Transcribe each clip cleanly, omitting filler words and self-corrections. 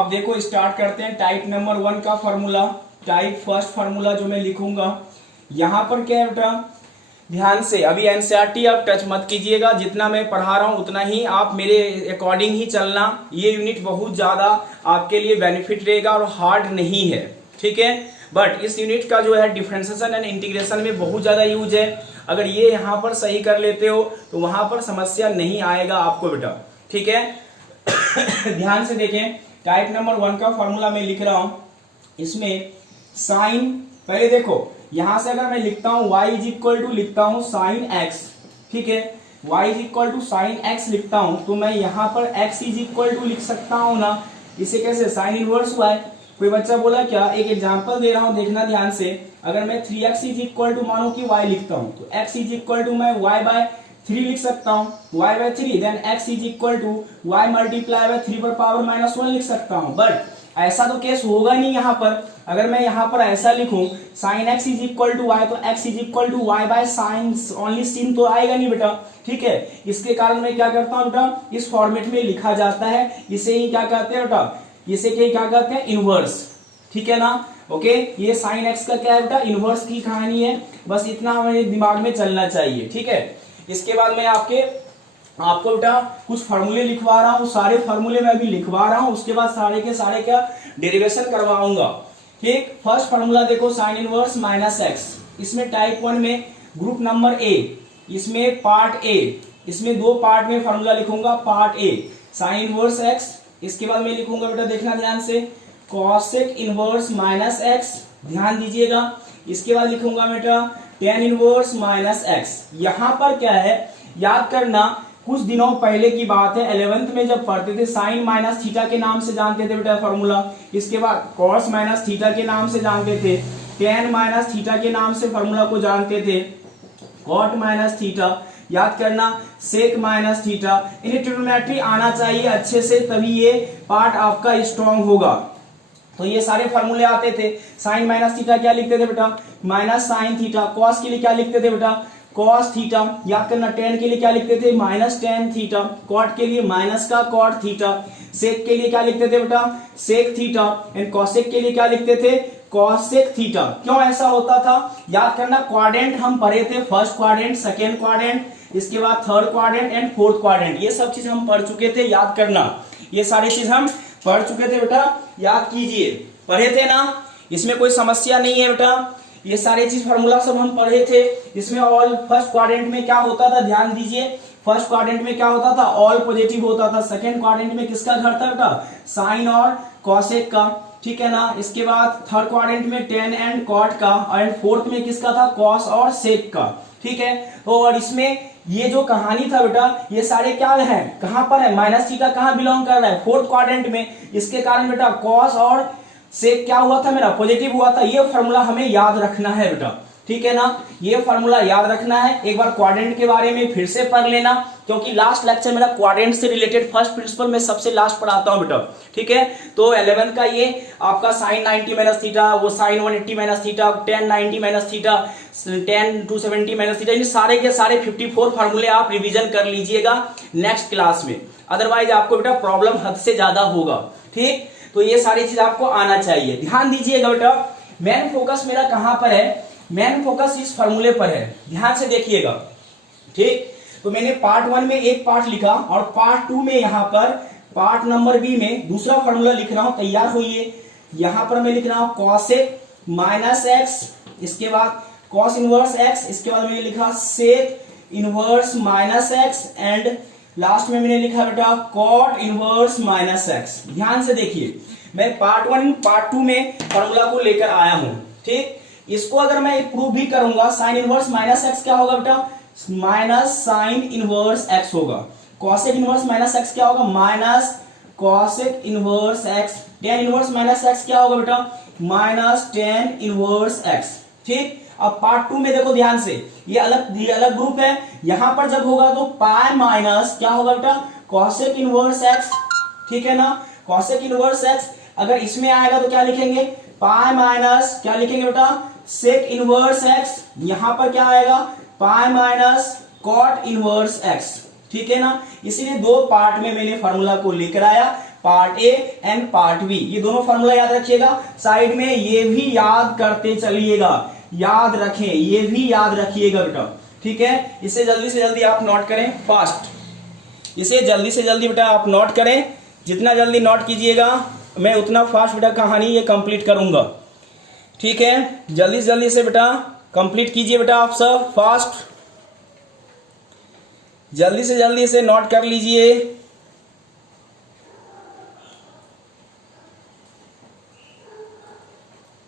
अब देखो स्टार्ट करते हैं टाइप नंबर 1 का फॉर्मूला। टाइप फर्स्ट फॉर्मूला जो मैं लिखूंगा यहां पर क्या है बेटा, ध्यान से अभी एनसीईआरटी आप टच मत कीजिएगा, जितना मैं पढ़ा रहा हूं उतना ही आप मेरे अकॉर्डिंग ही चलना। ये यूनिट बहुत ज्यादा आपके लिए बेनिफिट रहेगा और हार्ड नहीं है, ठीक है। बट इस यूनिट का जो है डिफरेंशिएशन एंड इंटीग्रेशन में बहुत ज्यादा यूज है। अगर ये यहाँ पर सही कर लेते हो तो वहां पर समस्या नहीं आएगा आपको बेटा, ठीक है। ध्यान से देखें, टाइप नंबर 1 का फॉर्मूला मैं लिख रहा हूं। इसमें साइन, पहले देखो यहां से अगर मैं लिखता हूं y इज इक्वल टू लिखता हूं साइन x, ठीक है, y is equal to sine x लिखता हूं तो मैं यहां पर x इज इक्वल टू लिख सकता हूं ना। इसे कैसे, साइन इनवर्स y। कोई बच्चा बोला क्या, एक एग्जांपल दे रहा हूं, देखना ध्यान से। अगर मैं 3x इज इक्वल टू मानो कि y लिखता हूं तो x इज इक्वल टू मैं y बाय 3 लिख सकता हूं, y by 3, then x is equal to y multiply by 3 पर पावर -1 लिख सकता हूं। बट ऐसा तो केस होगा नहीं यहाँ पर। अगर मैं यहाँ पर ऐसा लिखूं sine x is equal to Y तो x is equal to Y by sine only sin तो आएगा नहीं बेटा, ठीक है। इसके कारण मैं क्या करता हूँ बेटा, इस फॉर्मेट में लिखा जाता है। इसे ही क्या कहते हैं बेटा, इसे क्या कहते हैं, इनवर्स, ठीक है ना। ओके, ये साइन x का क्या है बेटा, इनवर्स की कहानी है। बस इतना हमारे दिमाग में चलना चाहिए, ठीक है। इसके बाद मैं आपको बेटा कुछ फार्मूले लिखवा रहा हूँ, सारे फार्मूले मैं अभी लिखवा रहा हूँ, उसके बाद सारे के सारे क्या डेरिवेशन करवाऊंगा, ठीक। फर्स्ट फार्मूला देखो, साइन इनवर्स माइनस एक्स। इसमें टाइप 1 में ग्रुप नंबर ए, इसमें पार्ट ए, इसमें 2 पार्ट में फार्मूला लिखूंगा। Part A sign inverse x, इसके बाद मैं लिखूंगा बेटा, देखना ध्यान से, कॉसेक इनवर्स माइनस एक्स, ध्यान दीजिएगा। इसके बाद लिखूंगा बेटा टेन इनवर्स माइनस एक्स। यहां पर क्या है, याद करना, कुछ दिनों पहले की बात है, 11th में जब पढ़ते थे साइन माइनस थीटा के नाम से जानते थे बेटा फॉर्मूला। इसके बाद कॉस माइनस थीटा के नाम से जानते थे, टेन माइनस थीटा के नाम से फॉर्मूला को जानते थे, कॉट माइनस थीटा, याद करना, सेक माइनस थीटा। इन्हें ट्रिग्नोमेट्री आना चाहिए अच्छे से, तभी ये पार्ट आपका स्ट्रॉन्ग होगा। तो ये सारे फॉर्मूले आते थे। साइन माइनस थीटा क्या लिखते थे बेटा, माइनस साइन थीटा। कॉस के लिए क्या लिखते थे बेटा, कॉस थीटा, याद करना। टेन के लिए क्या लिखते थे, माइनस टेन थीटा। कॉट के लिए माइनस का कॉट थीटा। सेक के लिए क्या लिखते थे बेटा, सेक थीटा। एंड कॉसेक के लिए क्या लिखते थे, कॉसेक थीटा। क्यों ऐसा होता था, याद करना, क्वाड्रेंट हम पढ़े थे, फर्स्ट क्वाड्रेंट, सेकेंड क्वाड्रेंट, इसके बाद third quadrant and fourth quadrant. ये सब चीज हम पढ़ चुके थे, याद करना, ये सारी चीज हम पढ़ चुके थे बेटा, याद कीजिए, पढ़े थे ना। इसमें कोई समस्या नहीं है बेटा, ये सारे चीज फार्मूला सब हम पढ़े थे। इसमें ऑल फर्स्ट क्वाड्रेंट में क्या होता था, ध्यान दीजिए, फर्स्ट क्वाड्रेंट में क्या होता था, ऑल पॉजिटिव होता था। सेकंड क्वाड्रेंट में किसका घर था बेटा, साइन और कॉसेक का, ठीक है ना। इसके बाद थर्ड क्वाड्रेंट में टेन एंड कॉट का, और फोर्थ में किसका था, कॉस और सेक का, ठीक है। और इसमें ये जो कहानी था बेटा, ये सारे क्या है, कहां पर है, माइनस थीटा कहां बिलोंग कर रहा है, फोर्थ क्वाड्रेंट में। इसके कारण बेटा कॉस और सेक क्या हुआ था मेरा, पॉजिटिव हुआ था। ये फार्मूला हमें याद रखना है बेटा, ठीक है ना, ये फार्मूला याद रखना है। एक बार क्वाड्रेंट के बारे में फिर से पढ़ लेना, क्योंकि लास्ट लेक्चर मेरा क्वाड्रेंट से रिलेटेड फर्स्ट प्रिंसिपल में सबसे लास्ट पढ़ाता हूं बेटा, ठीक है। तो 11 का ये आपका साइन 90 माइनस थीटा, वो sine 180 minus theta, tan 90 minus theta, tan 270 minus theta, इन सारे के सारे 54 फार्मूले आप रिविजन कर लीजिएगा नेक्स्ट क्लास में, अदरवाइज आपको बेटा प्रॉब्लम हद से ज्यादा होगा, ठीक। तो ये सारी चीज आपको आना चाहिए, ध्यान दीजिएगा बेटा। मेन फोकस मेरा कहां पर है, मेन फोकस इस फार्मूले पर है, ध्यान से देखिएगा, ठीक। तो मैंने पार्ट 1 में एक पार्ट लिखा, और पार्ट 2 में यहां पर पार्ट नंबर बी में दूसरा फार्मूला लिख रहा हूं, तैयार होइए। यहां पर मैं लिख रहा हूं कॉसेक माइनस एक्स, इसके बाद कॉस इनवर्स एक्स, इसके बाद मैंने लिखा sec inverse minus X, and last में मैंने लिखा बेटा कॉट इनवर्स माइनस एक्स। ध्यान से देखिए, मैं पार्ट 1 पार्ट 2 में फॉर्मूला को लेकर आया हूं, ठीक। इसको अगर मैं प्रूव भी करूंगा, साइन इनवर्स माइनस एक्स क्या होगा बेटा, माइनस साइन इनवर्स एक्स होगा। कॉसेक इनवर्स माइनस एक्स क्या होगा, minus cosec inverse x. Tan inverse minus x क्या होगा बेटा, माइनस टेन इनवर्स एक्स, ठीक। अब पार्ट 2 में देखो ध्यान से, ये अलग ग्रुप है। यहां पर जब होगा तो पाई माइनस क्या होगा बेटा, कॉसेक इनवर्स एक्स, ठीक है ना, कॉसेक इनवर्स एक्स। अगर इसमें आएगा तो क्या लिखेंगे, पाई माइनस क्या लिखेंगे बेटा, सेक इनवर्स एक्स। यहां पर क्या आएगा, pi minus cot inverse x, ठीक है ना। इसीलिए 2 पार्ट में मैंने फार्मूला को लेकर आया। Part A and part B, ये दोनों फॉर्मूला याद रखिएगा। साइड में ये भी याद करते चलिएगा, याद रखें, ये भी याद रखिएगा बेटा, ठीक है। इसे जल्दी से जल्दी आप नोट करें फास्ट, इसे जल्दी से जल्दी बेटा आप नोट करें। जितना जल्दी नोट कीजिएगा मैं उतना फास्ट बेटा कहानी ये कंप्लीट करूंगा, ठीक है। जल्दी से जल्दी से बेटा कंप्लीट कीजिए बेटा, आप सब फास्ट, जल्दी से जल्दी से नोट कर लीजिए।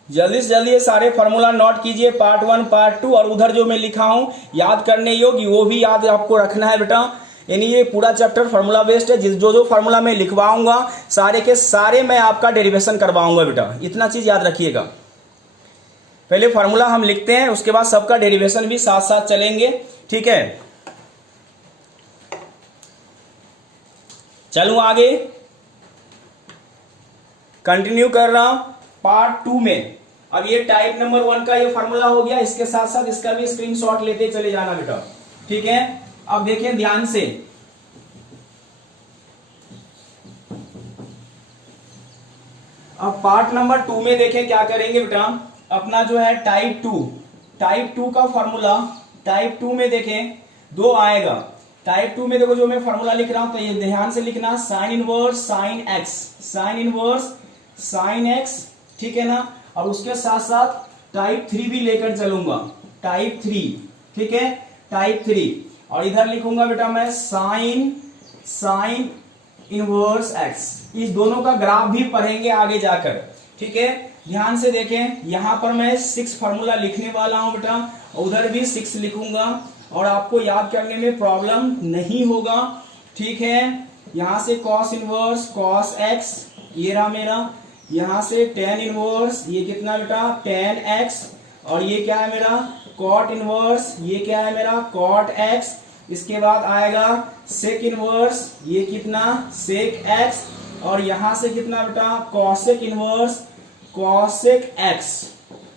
जल्दी से जल्दी सारे फार्मूला नोट कीजिए, पार्ट 1 पार्ट 2, और उधर जो मैं लिखा हूं याद करने योग्य वो भी याद आपको रखना है बेटा। यानी ये पूरा चैप्टर फार्मूला बेस्ड है, जो जो फार्मूला मैं लिखवाऊंगा सारे के सारे मैं आपका डेरिवेशन करवाऊंगा बेटा, इतना चीज याद रखिएगा। पहले फार्मूला हम लिखते हैं, उसके बाद सबका डेरिवेशन भी साथ साथ चलेंगे, ठीक है। चलूं आगे, कंटिन्यू कर रहा हूं पार्ट 2 में। अब ये टाइप नंबर 1 का ये फार्मूला हो गया, इसके साथ साथ इसका भी स्क्रीनशॉट लेते चले जाना बेटा, ठीक है। अब देखें ध्यान से, अब पार्ट नंबर 2 में देखें क्या करेंगे बेटा। अपना जो है टाइप 2 का फार्मूला, टाइप 2 में देखें 2 आएगा। टाइप 2 में देखो जो मैं फार्मूला लिख रहा हूं तो ये ध्यान से लिखना, sign inverse sine x, sign inverse sine x, ठीक है ना। और उसके साथ साथ टाइप 3 भी लेकर चलूंगा, टाइप 3, ठीक है, टाइप 3। और इधर लिखूंगा बेटा मैं साइन इनवर्स एक्स। इस दोनों का ग्राफ भी पढ़ेंगे आगे जाकर, ठीक है। ध्यान से देखें, यहां पर मैं 6 फार्मूला लिखने वाला हूं बेटा, उधर भी 6 लिखूंगा और आपको याद करने में प्रॉब्लम नहीं होगा, ठीक है। यहां से कॉस इनवर्स कॉस एक्स, ये रहा मेरा। यहां से टेन इनवर्स, ये कितना बेटा टेन एक्स, और ये क्या है मेरा कॉट इनवर्स, ये क्या है मेरा कॉट एक्स। इसके बाद आएगा सेक इनवर्स, ये कितना सेक एक्स, और यहां से कितना बेटा कॉसेक इनवर्स कॉसेक एक्स,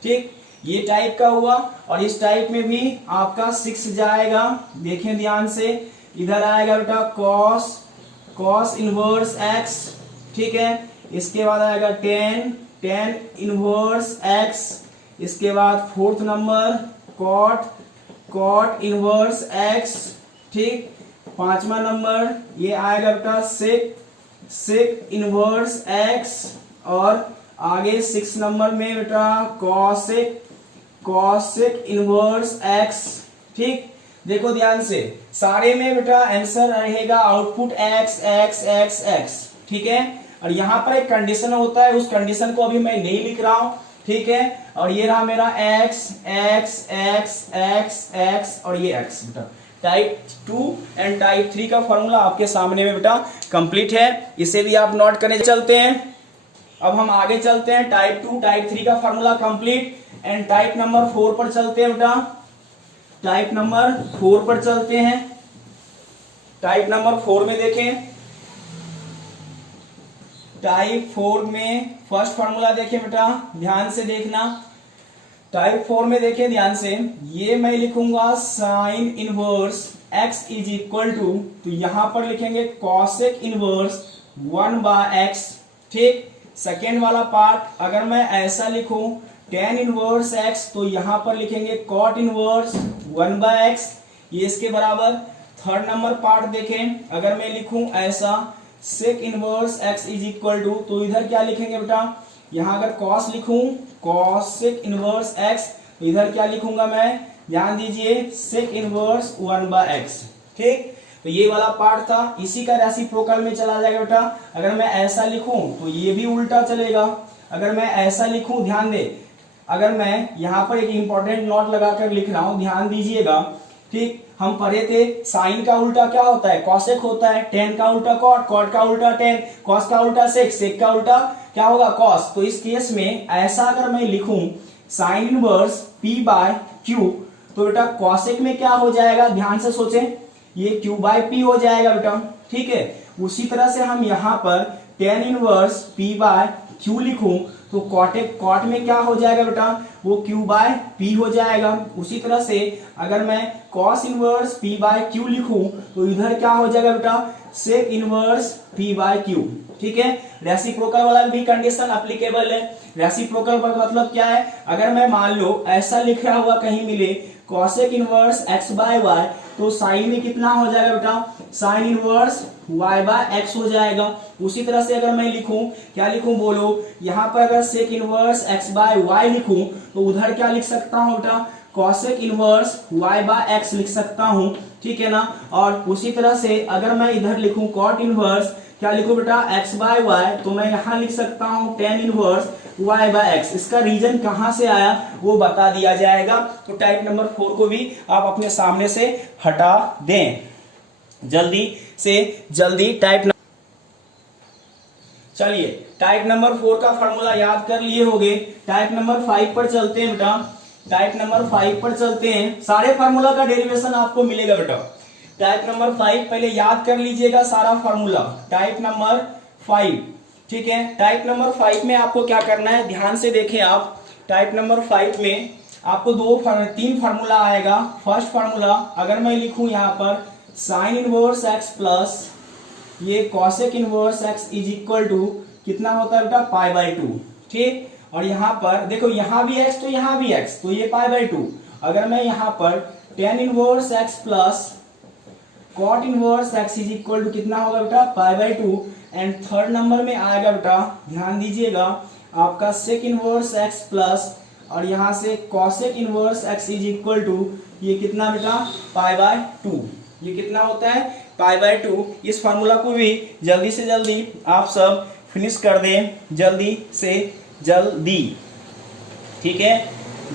ठीक। ये टाइप का हुआ, और इस टाइप में भी आपका 6 जाएगा, देखें ध्यान से। इधर आएगा बेटा कॉस इनवर्स एक्स, ठीक है। इसके बाद आएगा टेन इनवर्स एक्स। इसके बाद 4th number cot inverse x, ठीक। 5वां नंबर ये आएगा बेटा सेक इनवर्स एक्स, और आगे 6 नंबर में बेटा कॉसेक इनवर्स एक्स, ठीक। देखो ध्यान से, सारे में बेटा आंसर रहेगा output x x x x, ठीक है। और यहां पर एक कंडीशन होता है, उस कंडीशन को अभी मैं नहीं लिख रहा हूं, ठीक है। और ये रहा मेरा x x x x x, और ये एक्स बेटा। टाइप 2 एंड टाइप 3 का फॉर्मूला आपके सामने में बेटा कंप्लीट है, इसे भी आप नोट करें। चलते हैं, अब हम आगे चलते हैं। टाइप 2 टाइप 3 का formula complete, and type number 4 पर चलते हैं बेटा। टाइप नंबर 4 पर चलते हैं। टाइप नंबर 4 में देखें, टाइप 4 में फर्स्ट फार्मूला देखें बेटा, ध्यान से देखना। टाइप 4 में देखें ध्यान से, ये मैं लिखूंगा sine inverse x is equal to, तो यहां पर लिखेंगे कॉसेक इनवर्स 1/x, ठीक। सेकेंड वाला पार्ट अगर मैं ऐसा लिखूं टेन इनवर्स x, तो यहां पर लिखेंगे कॉट इनवर्स 1/x, ये इसके बराबर। थर्ड नंबर पार्ट देखें, अगर मैं लिखूं ऐसा sec inverse x is equal to, तो इधर क्या लिखेंगे बेटा, यहां अगर कॉस लिखूं कॉसेक इनवर्स x, तो इधर क्या लिखूंगा मैं, ध्यान दीजिए सेक इनवर्स 1/x, ठीक। तो ये वाला पार्ट था, इसी का रेसिप्रोकल में चला जाएगा बेटा। अगर मैं ऐसा लिखूं तो ये भी उल्टा चलेगा। अगर मैं ऐसा लिखूं, ध्यान दे, अगर मैं यहां पर एक इंपॉर्टेंट नोट लगाकर लिख रहा हूं, ध्यान दीजिएगा, ठीक। हम पढ़े थे साइन का उल्टा क्या होता है, कॉसेक होता है। टेन का उल्टा कॉट, कॉट का उल्टा टेन, कॉस का उल्टा सेक, सेक का उल्टा क्या होगा कॉस। तो इस केस में ऐसा अगर मैं लिखूं साइन इनवर्स p/q, तो बेटा कॉसेक में क्या हो जाएगा, ध्यान से सोचें, ये q/p हो जाएगा बेटा, ठीक है। उसी तरह से हम यहाँ पर टेन इनवर्स p/q लिखूं, तो कॉट में क्या हो जाएगा बेटा, वो q/p हो जाएगा। उसी तरह से अगर मैं कॉस इनवर्स p/q लिखूं, तो इधर क्या हो जाएगा बेटा, सेक इनवर्स p/q, ठीक है। रेसिप्रोकल वाला भी कंडीशन अप्लीकेबल है। रेसिप्रोकल का मतलब क्या है, अगर मैं मान लो ऐसा लिखा हुआ कहीं मिले cosec inverse X by Y, तो साइन में कितना हो जाएगा बेटा, sine inverse y by X हो जाएगा। उसी तरह से अगर मैं लिखूं, क्या लिखूं बोलो, यहां पर अगर sec inverse x by Y लिखूं तो उधर क्या लिख सकता हूं बेटा, cosec inverse y by X लिख सकता हूं, ठीक है ना। और उसी तरह से अगर मैं इधर लिखूं कॉट इनवर्स, क्या लिखूं बेटा, x बाय वाई, तो मैं यहां लिख सकता हूं tan inverse y by X. इसका रीजन कहां से आया वो बता दिया जाएगा। तो टाइप नंबर 4 को भी आप अपने सामने से हटा दें, जल्दी से जल्दी चलिए टाइप नंबर 4 का फॉर्मूला याद कर लिए होंगे। टाइप नंबर 5 पर चलते हैं बेटा, टाइप नंबर 5 पर चलते हैं। सारे फार्मूला का डेरिवेशन आपको मिलेगा बेटा। टाइप नंबर 5 पहले याद कर लीजिएगा सारा फार्मूला, टाइप नंबर 5, ठीक है। टाइप नंबर 5 में आपको क्या करना है, ध्यान से देखें आप। टाइप नंबर 5 में आपको तीन फार्मूला आएगा। फर्स्ट फार्मूला अगर मैं लिखूं यहां पर साइन इनवर्स एक्स प्लस ये cosec inverse x is equal to कितना होता है बेटा, पाई बाय 2, ठीक। और यहां पर देखो यहां भी x तो यहां भी x, तो ये पाई बाय 2। अगर मैं यहां पर tan inverse x plus cot inverse x is equal to कितना होगा बेटा, pi by 2। And third number में आएगा बेटा, ध्यान दीजिएगा, आपका सेक इनवर्स एक्स प्लस और यहां से cosec inverse x is equal to ये कितना बेटा, पाई बाय 2। ये कितना होता है, पाई बाय 2। इस फार्मूला को भी जल्दी से जल्दी आप सब फिनिश कर दें, जल्दी से जल्दी, ठीक है।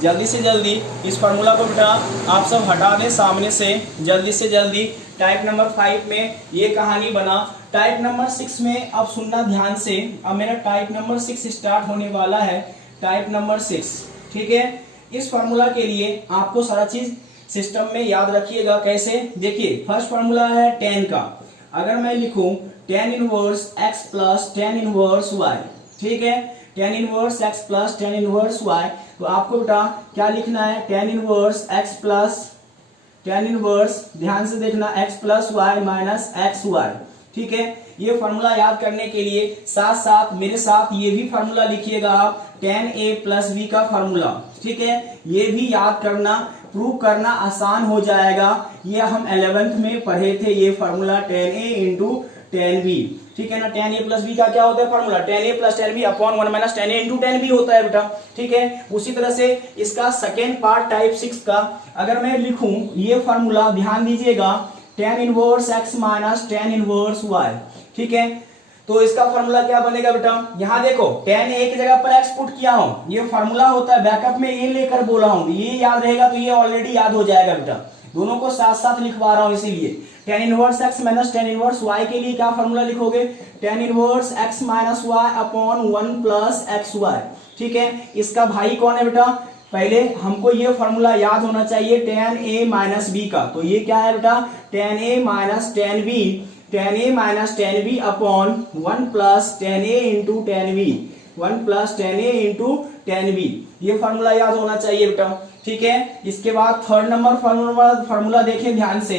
जल्दी से जल्दी इस फार्मूला को बेटा आप सब हटा दें सामने से, जल्दी से जल्दी। टाइप नंबर 5 में ये कहानी बना। टाइप नंबर 6 में अब सुनना ध्यान से, अब मेरा टाइप नंबर 6 स्टार्ट होने वाला है। टाइप नंबर 6, ठीक है। इस फार्मूला के लिए आपको सारा चीज सिस्टम में याद रखिएगा। कैसे, देखिए फर्स्ट फार्मूला है टेन का। अगर मैं लिखूं tan inverse x plus tan inverse Y, ठीक है, tan inverse x plus tan inverse Y, तो आपको बेटा क्या लिखना है, tan inverse x plus tan inverse, ध्यान से देखना, X plus Y minus x Y, ठीक है। ये फार्मूला याद करने के लिए साथ साथ मेरे साथ ये भी फार्मूला लिखिएगा आप, टेन ए प्लस बी का फार्मूला, ठीक है। ये भी याद करना, प्रूव करना आसान हो जाएगा। ये हम 11th में पढ़े थे, ये formula tan A into tan B, ठीक है ना। टेन ए प्लस बी का क्या होता है formula, tan A plus tan B upon 1 minus tan A into tan B होता है बेटा, ठीक है। उसी तरह से इसका सेकेंड पार्ट टाइप 6 का अगर मैं लिखूं ये फार्मूला, ध्यान दीजिएगा, tan inverse x minus tan inverse Y, ठीक है। तो इसका फार्मूला क्या बनेगा बेटा, यहां देखो टेन ए की जगह पर एक्स पुट किया हूं, ये फार्मूला होता है, बैकअप में ये लेकर बोला हूं, ये याद रहेगा तो ये ऑलरेडी याद हो जाएगा बेटा। दोनों को साथ साथ लिखवा रहा हूं इसीलिए। Tan inverse x minus tan inverse Y के लिए क्या फार्मूला लिखोगे, tan inverse x minus Y upon 1 plus X Y, ठीक है। इसका भाई कौन है बेटा, पहले हमको ये फार्मूला याद होना चाहिए टेन ए माइनस बी का। तो ये क्या है बेटा, tan A minus tan B, tan A minus tan B upon 1 plus tan A into tan B, 1 plus tan A into tan B, ये फार्मूला याद होना चाहिए बेटा, ठीक है। इसके बाद थर्ड नंबर फार्मूला देखें ध्यान से,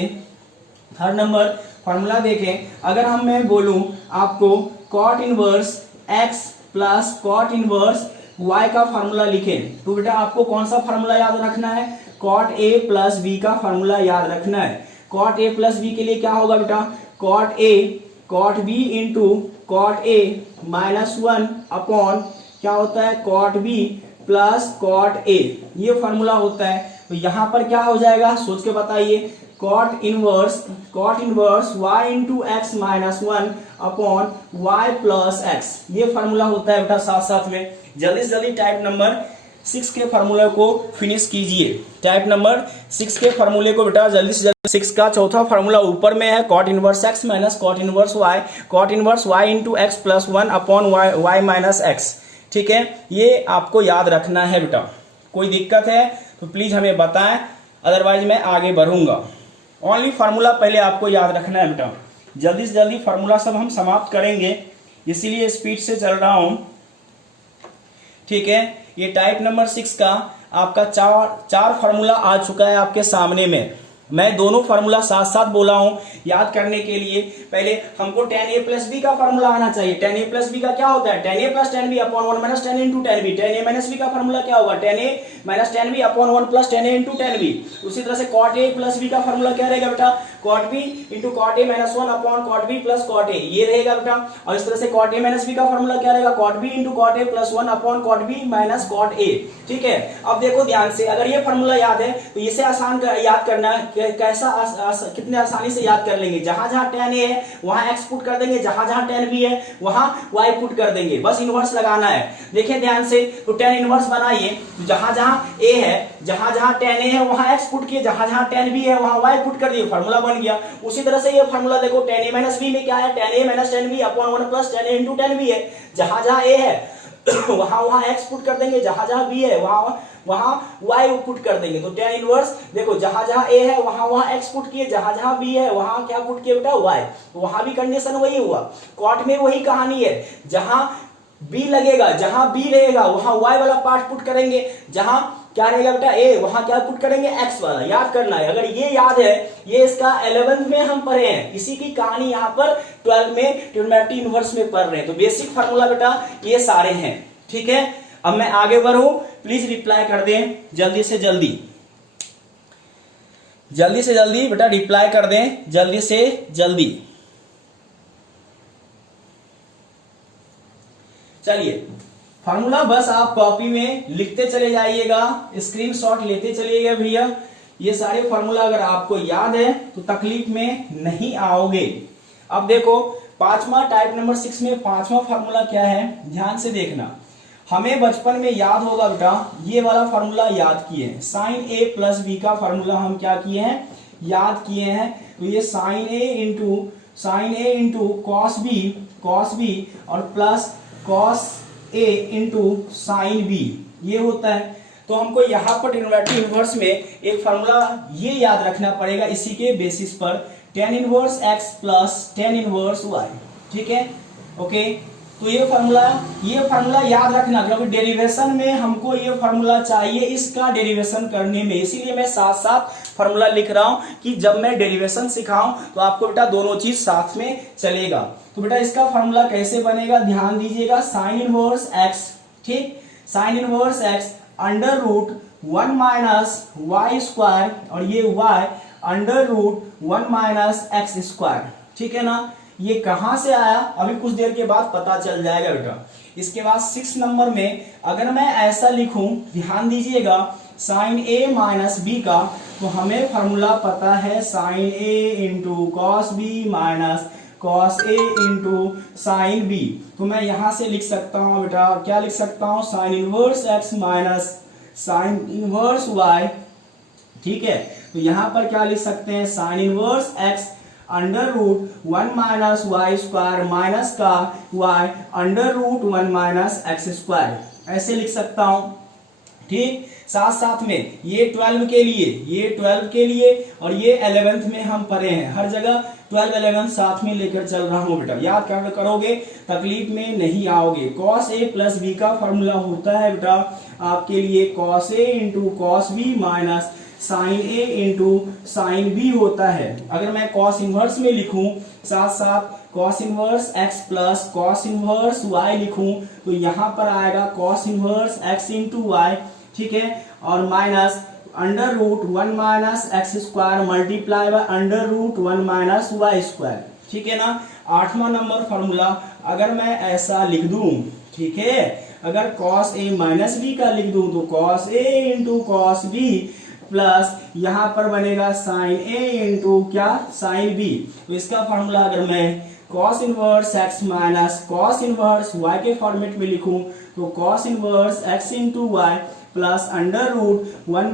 थर्ड नंबर फार्मूला देखें। अगर हम मैं बोलूं आपको cot inverse x plus cot inverse y का फार्मूला लिखें, तो बेटा आपको कौन सा फार्मूला याद रखना है, कॉट ए प्लस बी का फार्मूला याद रखना है। कॉट ए प्लस बी के लिए क्या होगा बेटा, cot A cot B into cot A minus 1 upon क्या होता है, cot B plus cot A, ये फार्मूला होता है। तो यहां पर क्या हो जाएगा, सोच के बताइए, cot inverse y into X minus 1 upon y plus X, ये फार्मूला होता है बेटा साथ साथ में। जल्दी से जल्दी टाइप नंबर 6 के फार्मूले को फिनिश कीजिए। टाइप नंबर 6 के फार्मूले को बेटा जल्दी से जल्दी, 6 का चौथा फार्मूला ऊपर में है, cot inverse x minus cot inverse Y, cot inverse y into X plus 1 upon y minus X, ठीक है। ये आपको याद रखना है बेटा। कोई दिक्कत है तो प्लीज हमें बताएं, अदरवाइज मैं आगे बढ़ूंगा। ओनली फार्मूला पहले आपको याद रखना है बेटा। जल्दी से जल्दी फार्मूला सब हम समाप्त करेंगे, इसीलिए स्पीड से चल रहा हूं, ठीक है। ये टाइप नंबर 6 का आपका चार फार्मूला आ चुका है आपके सामने में। मैं दोनों फार्मूला साथ साथ बोला हूं याद करने के लिए। पहले हमको tan a प्लस बी का फार्मूला आना चाहिए। tan a प्लस बी का क्या होता है, tan a plus tan b upon 1 minus tan a into tan b। tan a minus b का फार्मूला क्या होगा, tan a minus tan b upon 1 plus tan a into tan b। उसी तरह से cot a प्लस b का formula क्या रहेगा बेटा, cot b into cot a minus 1 upon cot b plus cot a, ये रहेगा बेटा। और इस तरह से cot a माइनस b का फार्मूला क्या रहेगा, cot b into cot a plus 1 upon cot b minus cot a। ठीक है, अब देखो ध्यान से, अगर ये फार्मूला याद है तो इसे आसान याद करना कैसा कितने आसानी से याद कर लेंगे। जहां जहां tan a है वहां x पुट कर देंगे, जहां जहां tan b है वहां y पुट कर देंगे, बस इनवर्स लगाना है। देखिए ध्यान से, तो tan इनवर्स बनाइए, तो जहां जहां a है, जहां जहां tan a है वहां x पुट किए, जहां जहां tan b है वहां y पुट कर दिए, फार्मूला बन गया। उसी तरह से ये फार्मूला देखो, tan a माइनस b में क्या है, tan a minus tan b upon 1 plus tan a into tan b है। जहां जहां a है वहां वहां x पुट कर देंगे, जहां जहां b है वहां y पुट कर देंगे। तो tan इनवर्स देखो, जहां जहां a है वहां वहां x पुट किए, जहां जहां b है वहां क्या पुट किए बेटा, y। तो वहां भी कंडीशन वही हुआ। कॉट में वही कहानी है, जहां b लगेगा, जहां b रहेगा वहां y वाला पार्ट पुट करेंगे, जहां क्या रहेगा बेटा a, वहां क्या पुट करेंगे, x वाला। याद करना है, अगर ये याद है, ये इसका 11th में हम पढ़े हैं, इसी की कहानी यहाँ पर 12 में ट्रिग्नोमेट्री इनवर्स में पढ़ रहे हैं। तो बेसिक फार्मूला बेटा ये सारे हैं। ठीक है, अब मैं आगे बढ़ूं, प्लीज रिप्लाई कर दें जल्दी से जल्दी, जल्दी से जल्दी बेटा रिप्लाई कर दें जल्दी से जल्दी। चलिए, फार्मूला बस आप कॉपी में लिखते चले जाइएगा, स्क्रीनशॉट लेते चलिएगा भैया। ये सारे फार्मूला अगर आपको याद है तो तकलीफ में नहीं आओगे। अब देखो, पांचवा टाइप नंबर 6 में पांचवा फार्मूला क्या है, ध्यान से देखना। हमें बचपन में याद होगा बेटा, ये वाला फार्मूला याद किए हैं, साइन ए प्लस बी का फार्मूला हम क्या किए हैं, याद किए हैं। तो ये साइन ए इंटू कॉस बी और plus cos A into sine B, ये होता है। तो हमको यहाँ पर ट्रिग्नोमेट्री इनवर्स में एक फार्मूला ये याद रखना पड़ेगा, इसी के बेसिस पर tan inverse x plus tan inverse y। ठीक है, ओके। तो ये फार्मूला याद रखना, क्योंकि डेरिवेशन में हमको ये फार्मूला चाहिए इसका डेरिवेशन करने में, इसीलिए मैं साथ साथ फार्मूला लिख रहा हूं कि जब मैं डेरिवेशन सिखाऊं तो आपको बेटा दोनों चीज साथ में चलेगा। तो बेटा इसका फार्मूला कैसे बनेगा, ध्यान दीजिएगा। साइन इनवर्स x, ठीक, sine inverse x under root 1 minus y square, और ये y under root 1 minus x square. ठीक है ना, ये कहां से आया अभी कुछ देर के बाद पता चल जाएगा बेटा। इसके बाद 6 नंबर में अगर मैं ऐसा लिखूं, ध्यान दीजिएगा, साइन ए माइनस बी का, तो हमें फार्मूला पता है साइन ए into cos B minus cos ए इंटू साइन बी। तो मैं यहां से लिख सकता हूं बेटा, क्या लिख सकता हूं, sine inverse x minus sine inverse Y. ठीक है, तो यहां पर क्या लिख सकते हैं, sine inverse x under root 1 minus y square minus का y under root 1 minus x square, ऐसे लिख सकता हूं। ठीक, साथ साथ में ये 12 के लिए और ये 11th में हम पढ़े हैं, हर जगह 12 11 साथ में लेकर चल रहा हूं बेटा। याद करोगे तकलीफ में नहीं आओगे। कॉस ए प्लस बी का फॉर्मूला होता है बेटा आपके लिए कॉस ए into cos B minus sine ए इंटू साइन बी होता है। अगर मैं कॉस इनवर्स में लिखूं, साथ साथ cos inverse x plus cos inverse y लिखूं, तो यहां पर आएगा cos inverse x into y. ठीक है, और minus under root 1 minus x square multiply by under root 1 minus y square. ठीक है ना, 8वां नंबर फॉर्मूला अगर मैं ऐसा लिख दूं, ठीक है, अगर कॉस ए माइनस बी का लिख दूं तो कॉस ए इंटू कॉस बी प्लस यहां पर बनेगा साइन ए इंटू क्या, साइन बी। तो इसका फॉर्मूला अगर मैं cos inverse x minus cos inverse Y के फॉर्मेट में लिखूं तो cos inverse x into y plus under root 1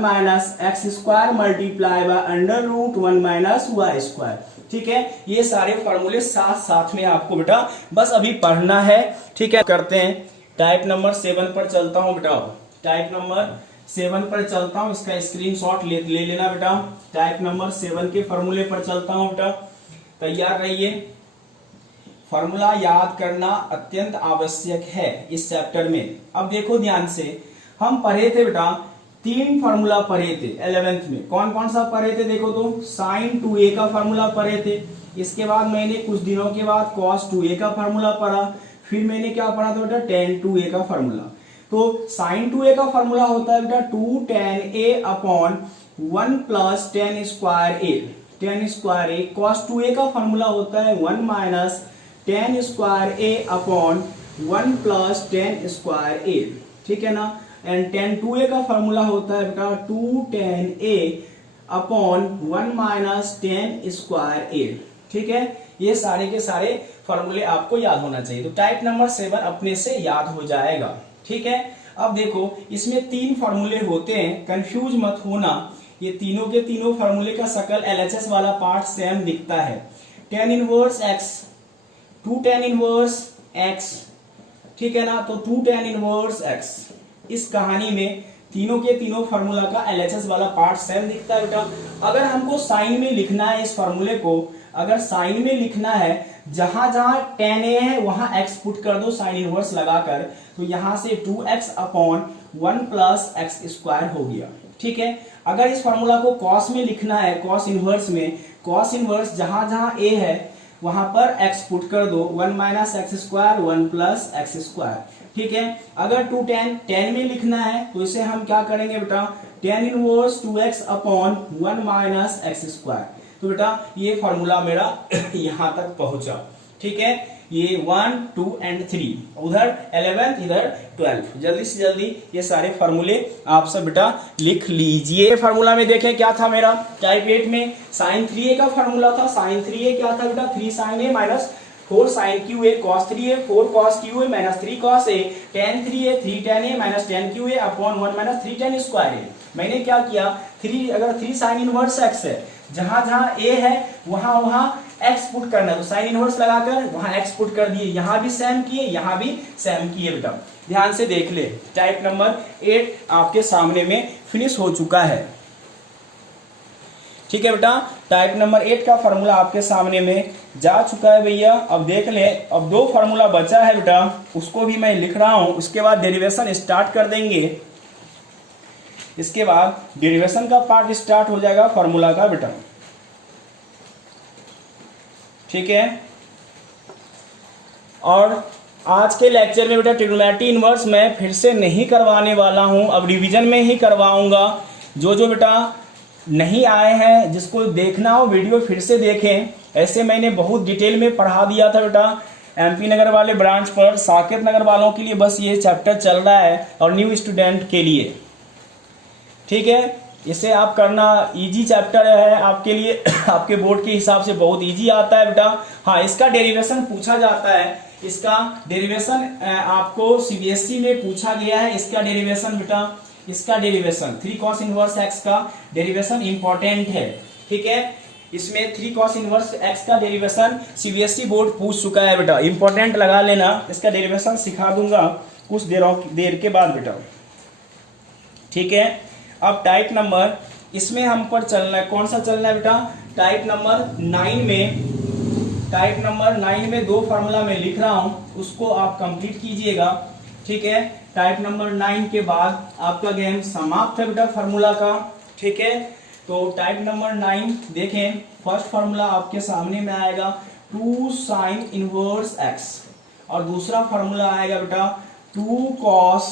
minus x square multiply by under root 1 minus y square. ठीक है, ये सारे फॉर्मूले साथ साथ में आपको बेटा बस अभी पढ़ना है। ठीक है, करते हैं टाइप नंबर 7 पर चलता हूं बेटा, टाइप नंबर 7 पर चलता हूं, इसका स्क्रीनशॉट ले लेना बेटा। टाइप नंबर 7 के फॉर्मूले पर चलता हूं बेटा, तैयार रहिए। फॉर्मूला याद करना अत्यंत आवश्यक है इस चैप्टर में। अब देखो ध्यान से, हम पढ़े थे बेटा तीन फार्मूला पढ़े थे 11th में। कौन कौन सा पढ़े थे देखो तो, sin 2a का फार्मूला पढ़े थे, इसके बाद मैंने कुछ दिनों के बाद cos 2a का फार्मूला पढ़ा, फिर मैंने क्या पढ़ा था बेटा tan 2a का फार्मूला। तो sin 2a का फार्मूला होता है बेटा 2 tan a upon 1 plus tan square a, tan square a। cos 2a का फार्मूला होता है 1 minus tan square a upon 1 plus tan square a, ठीक है ना। एंड tan 2a का फार्मूला होता है बेटा 2 tan a upon 1 minus tan square a, ठीक है। ये सारे के सारे फार्मूले आपको याद होना चाहिए। तो टाइप नंबर 7 अपने से याद हो जाएगा, ठीक है। अब देखो इसमें तीन फार्मूले होते हैं, कंफ्यूज मत होना। ये तीनों के तीनों फार्मूले का शकल LHS वाला पार्ट सेम दिखता है। tan inverse x, 2 tan inverse x, ठीक है ना। तो 2 tan इनवर्स x, इस कहानी में तीनों के तीनों फार्मूला का LHS वाला पार्ट सेम दिखता है बेटा। अगर हमको साइन में लिखना है इस फार्मूले को, अगर साइन में लिखना है, जहां जहां tan a है वहां x पुट कर दो साइन इनवर्स लगाकर, तो यहां से 2x upon 1 plus x square हो गया, ठीक है। अगर इस फार्मूला को cos में लिखना है, cos इनवर्स में, cos इनवर्स जहां जहां a है वहां पर x पुट कर दो, 1 minus x square 1 plus x square, ठीक है। अगर 2 tan में लिखना है तो इसे हम क्या करेंगे बेटा, tan inverse 2x upon 1 minus x square. तो बेटा ये फार्मूला मेरा यहां तक पहुंचा, ठीक है। ये 1, 2 एंड 3, उधर 11th इधर 12। जल्दी से जल्दी ये सारे फार्मूले आप सब बेटा लिख लीजिए। फार्मूला में देखें क्या था मेरा, टाइप 8 में sin 3a का फार्मूला था। sin 3a क्या था बेटा, 3 sin a minus 4 sin QA, cos 3a 4 cos QA minus 3 cos a, tan 3a 3 tan a minus tan QA upon 1 minus 3 tan square a। मैंने क्या किया, 3 अगर 3 sin इनवर्स x है, जहां जहां a है वहां वहां x पुट करना, तो साइन इनवर्स लगाकर वहां x पुट कर दिए, यहां भी सेम किए, यहां भी सेम किए बेटा। ध्यान से देख ले, टाइप नंबर 8 आपके सामने में फिनिश हो चुका है, ठीक है बेटा। टाइप नंबर 8 का फार्मूला आपके सामने में जा चुका है भैया। अब देख ले, अब 2 फार्मूला बचा है बेटा, उसको भी मैं लिख रहा हूं, उसके बाद डेरिवेशन स्टार्ट कर देंगे। इसके बाद डेरिवेशन का पार्ट स्टार्ट हो जाएगा फार्मूला का बेटा, ठीक है। और आज के लेक्चर में बेटा ट्रिग्नोमेट्री इनवर्स मैं फिर से नहीं करवाने वाला हूं, अब रिवीजन में ही करवाऊंगा। जो बेटा नहीं आए हैं, जिसको देखना हो वीडियो फिर से देखें। ऐसे मैंने बहुत डिटेल में पढ़ा दिया था बेटा MP नगर वाले ब्रांच पर, साकेत नगर वालों के लिए बस ये चैप्टर चल रहा है और न्यू स्टूडेंट के लिए, ठीक है। इसे आप करना, इजी चैप्टर है आपके लिए, आपके बोर्ड के हिसाब से बहुत इजी आता है बेटा। हाँ, इसका डेरिवेशन पूछा जाता है, इसका डेरिवेशन आपको CBSE में पूछा गया है। इसका डेरिवेशन बेटा, इसका डेरिवेशन 3 cos इनवर्स x का डेरिवेशन इंपॉर्टेंट है, ठीक है। इसमें 3 cos इनवर्स x का डेरिवेशन CBSE बोर्ड पूछ चुका है बेटा, इंपॉर्टेंट लगा लेना। इसका डेरिवेशन सिखा दूंगा कुछ देर के बाद बेटा, ठीक है। अब टाइप नंबर, इसमें हम पर चलना है, कौन सा चलना है बेटा, टाइप नंबर 9 में। टाइप नंबर 9 में 2 फार्मूला मैं लिख रहा हूं, उसको आप कंप्लीट कीजिएगा, ठीक है। टाइप नंबर 9 के बाद आपका गेम समाप्त है बेटा फार्मूला का, ठीक है। तो टाइप नंबर 9 देखें, फर्स्ट फार्मूला आपके सामने में आएगा 2 sin इनवर्स x, और दूसरा फार्मूला आएगा बेटा 2 cos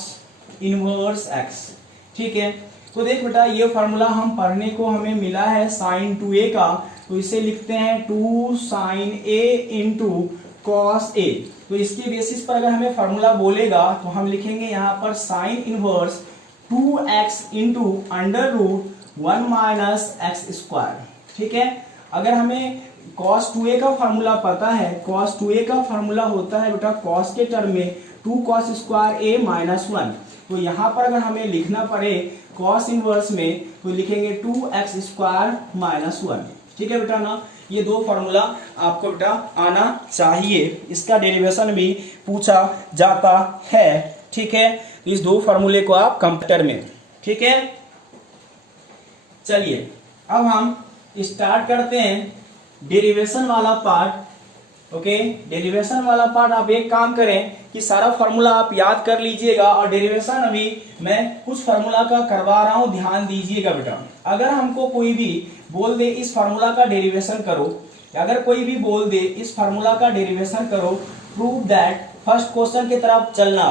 इनवर्स x, ठीक है। तो देख बेटा, ये फार्मूला हम पढ़ने को हमें मिला है sin 2a का, तो इसे लिखते हैं 2 sin a into cos a। तो इसके बेसिस पर अगर हमें फार्मूला बोलेगा तो हम लिखेंगे यहाँ पर sin inverse 2x into under root 1 minus x square, ठीक है। अगर हमें cos 2a का फार्मूला पता है, cos 2a का फार्मूला होता है बेटा cos के टर्म में 2 cos स्क्वायर a माइनस 1। तो यहाँ पर अगर हमें लिखना पड़े cos इनवर्स में तो लिखेंगे 2x स्क्वायर माइनस 1, ठीक है बेटा ना। ये 2 फार्मूला आपको बेटा आना चाहिए, इसका डेरिवेशन भी पूछा जाता है, ठीक है। इस 2 फार्मूले को आप कंप्यूटर में, ठीक है। चलिए अब हम स्टार्ट करते हैं डेरिवेशन वाला पार्ट, ओके, डेरिवेशन वाला पार्ट आप एक काम करें कि सारा फॉर्मूला आप याद कर लीजिएगा और डेरिवेशन अभी मैं कुछ फॉर्मूला का करवा रहा हूं, ध्यान दीजिएगा बेटा। अगर हमको कोई भी बोल दे इस फॉर्मूला का डेरिवेशन करो, अगर कोई भी बोल दे इस फॉर्मूला का डेरिवेशन करो, प्रूव दैट, फर्स्ट क्वेश्चन की तरफ चलना।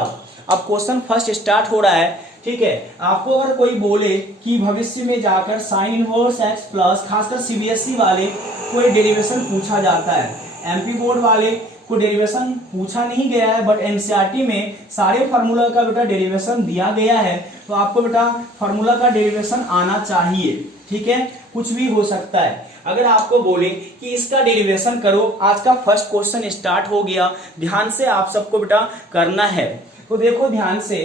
अब क्वेश्चन फर्स्ट स्टार्ट हो रहा है, ठीक है। आपको अगर कोई बोले कि भविष्य में जाकर साइन इनवर्स एक्स प्लस, खासकर सीबीएसई वाले कोई डेरिवेशन पूछा जाता है, एमपी बोर्ड वाले को डेरिवेशन पूछा नहीं गया है, बट एनसीईआरटी में सारे फार्मूला का बेटा डेरिवेशन दिया गया है, तो आपको बेटा फार्मूला का डेरिवेशन आना चाहिए, ठीक है। कुछ भी हो सकता है। अगर आपको बोले कि इसका डेरिवेशन करो, आज का फर्स्ट क्वेश्चन स्टार्ट हो गया, ध्यान से आप सबको बेटा करना है। तो देखो ध्यान से,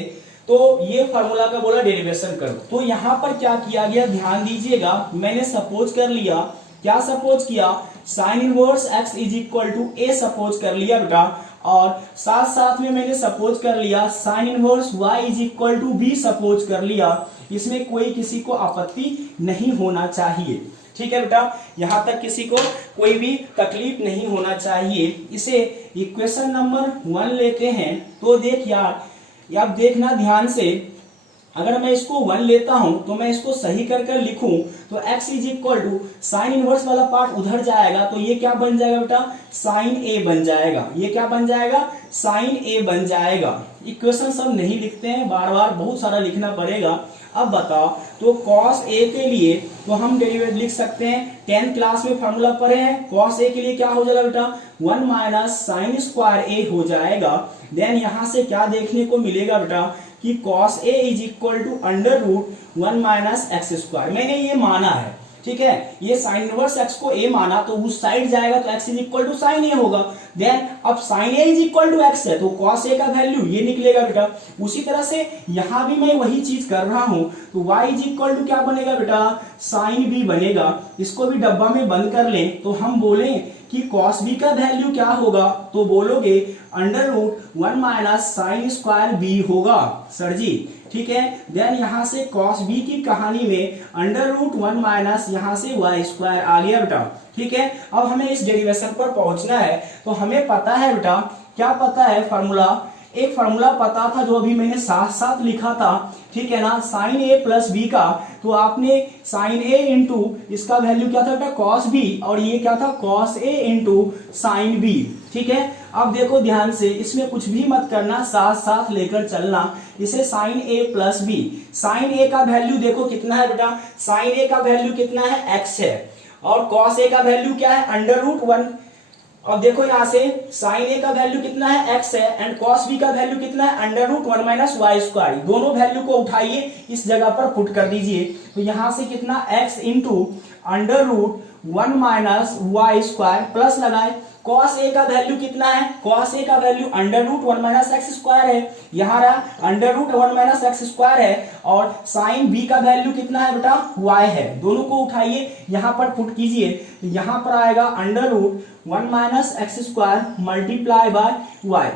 तो ये फार्मूला का बोला डेरिवेशन करो, तो यहां पर क्या किया गया ध्यान दीजिएगा। मैंने सपोज कर लिया, क्या सपोज किया, sine inverse x is equal to a suppose कर लिया बेटा, और साथ साथ में मैंने सपोज कर लिया sine inverse y is equal to b suppose कर लिया। इसमें कोई किसी को आपत्ति नहीं होना चाहिए, ठीक है बेटा। यहां तक किसी को कोई भी तकलीफ नहीं होना चाहिए। इसे इक्वेशन नंबर 1 लेते हैं। तो देख यार, आप देखना ध्यान से, अगर मैं इसको 1 लेता हूं तो मैं इसको सही कर कर लिखूं तो x is equal to sine inverse वाला पार्ट उधर जाएगा, तो ये क्या बन जाएगा बेटा, साइन ए बन जाएगा। ये क्या बन जाएगा, साइन ए बन जाएगा। इक्वेशन सब नहीं लिखते हैं, बार बार बहुत सारा लिखना पड़ेगा। अब बताओ, तो cos a के लिए तो हम डेरिवेटिव लिख सकते हैं, 10th क्लास में फॉर्मूला पढ़े हैं। cos a के लिए क्या हो जाएगा बेटा, 1 माइनस साइन स्क्वायर ए हो जाएगा। देन यहां से क्या देखने को मिलेगा बेटा कि cos a is equal to under root 1 minus x square. मैंने ये माना है, ठीक है, ये साइन इनवर्स एक्स को a माना, तो उस साइड जाएगा तो x is equal to sine a होगा। देन अब sine a is equal to x है, तो cos a का वैल्यू ये निकलेगा बेटा। उसी तरह से यहां भी मैं वही चीज कर रहा हूं, तो y इज इक्वल टू क्या बनेगा बेटा, साइन b बनेगा। इसको भी डब्बा में बंद कर लें, तो हम बोले कि cos b का वैल्यू क्या होगा, तो बोलोगे under root 1 minus sine square b होगा सर जी, ठीक है। देन यहां से cos b की कहानी में अंडर रूट 1 माइनस यहां से y स्क्वायर आ गया बेटा, ठीक है। अब हमें इस डेरिवेशन पर पहुंचना है, तो हमें पता है बेटा, क्या पता है फार्मूला, एक फार्मूला पता था जो अभी मैंने साथ साथ लिखा था, ठीक है ना, साइन ए प्लस बी का। तो आपने साइन ए इंटू इसका वैल्यू क्या था बेटा, कॉस बी, और ये क्या था, cos A into sine B, ठीक है। अब देखो ध्यान से, इसमें कुछ भी मत करना, साथ साथ लेकर चलना। इसे साइन ए प्लस बी, साइन ए का वैल्यू देखो कितना है बेटा, साइन ए का वैल्यू कितना है, एक्स है, और कॉस ए का वैल्यू क्या है, अंडर रूट 1। अब देखो यहां से साइन ए का वैल्यू कितना है, x है, एंड cos b का वैल्यू कितना है, under root 1 minus y square. दोनों वैल्यू को उठाइए, इस जगह पर पुट कर दीजिए, तो यहां से कितना x into under root 1 minus y square plus लगाए। cos a का वैल्यू कितना है, cos a का value under root 1 minus x square है, यहाँ रहा under root 1 minus x square है, और साइन b का वैल्यू कितना है बेटा, y है। दोनों को उठाइए, यहाँ पर पुट कीजिए, यहाँ पर आएगा under root 1 minus x square multiply by y,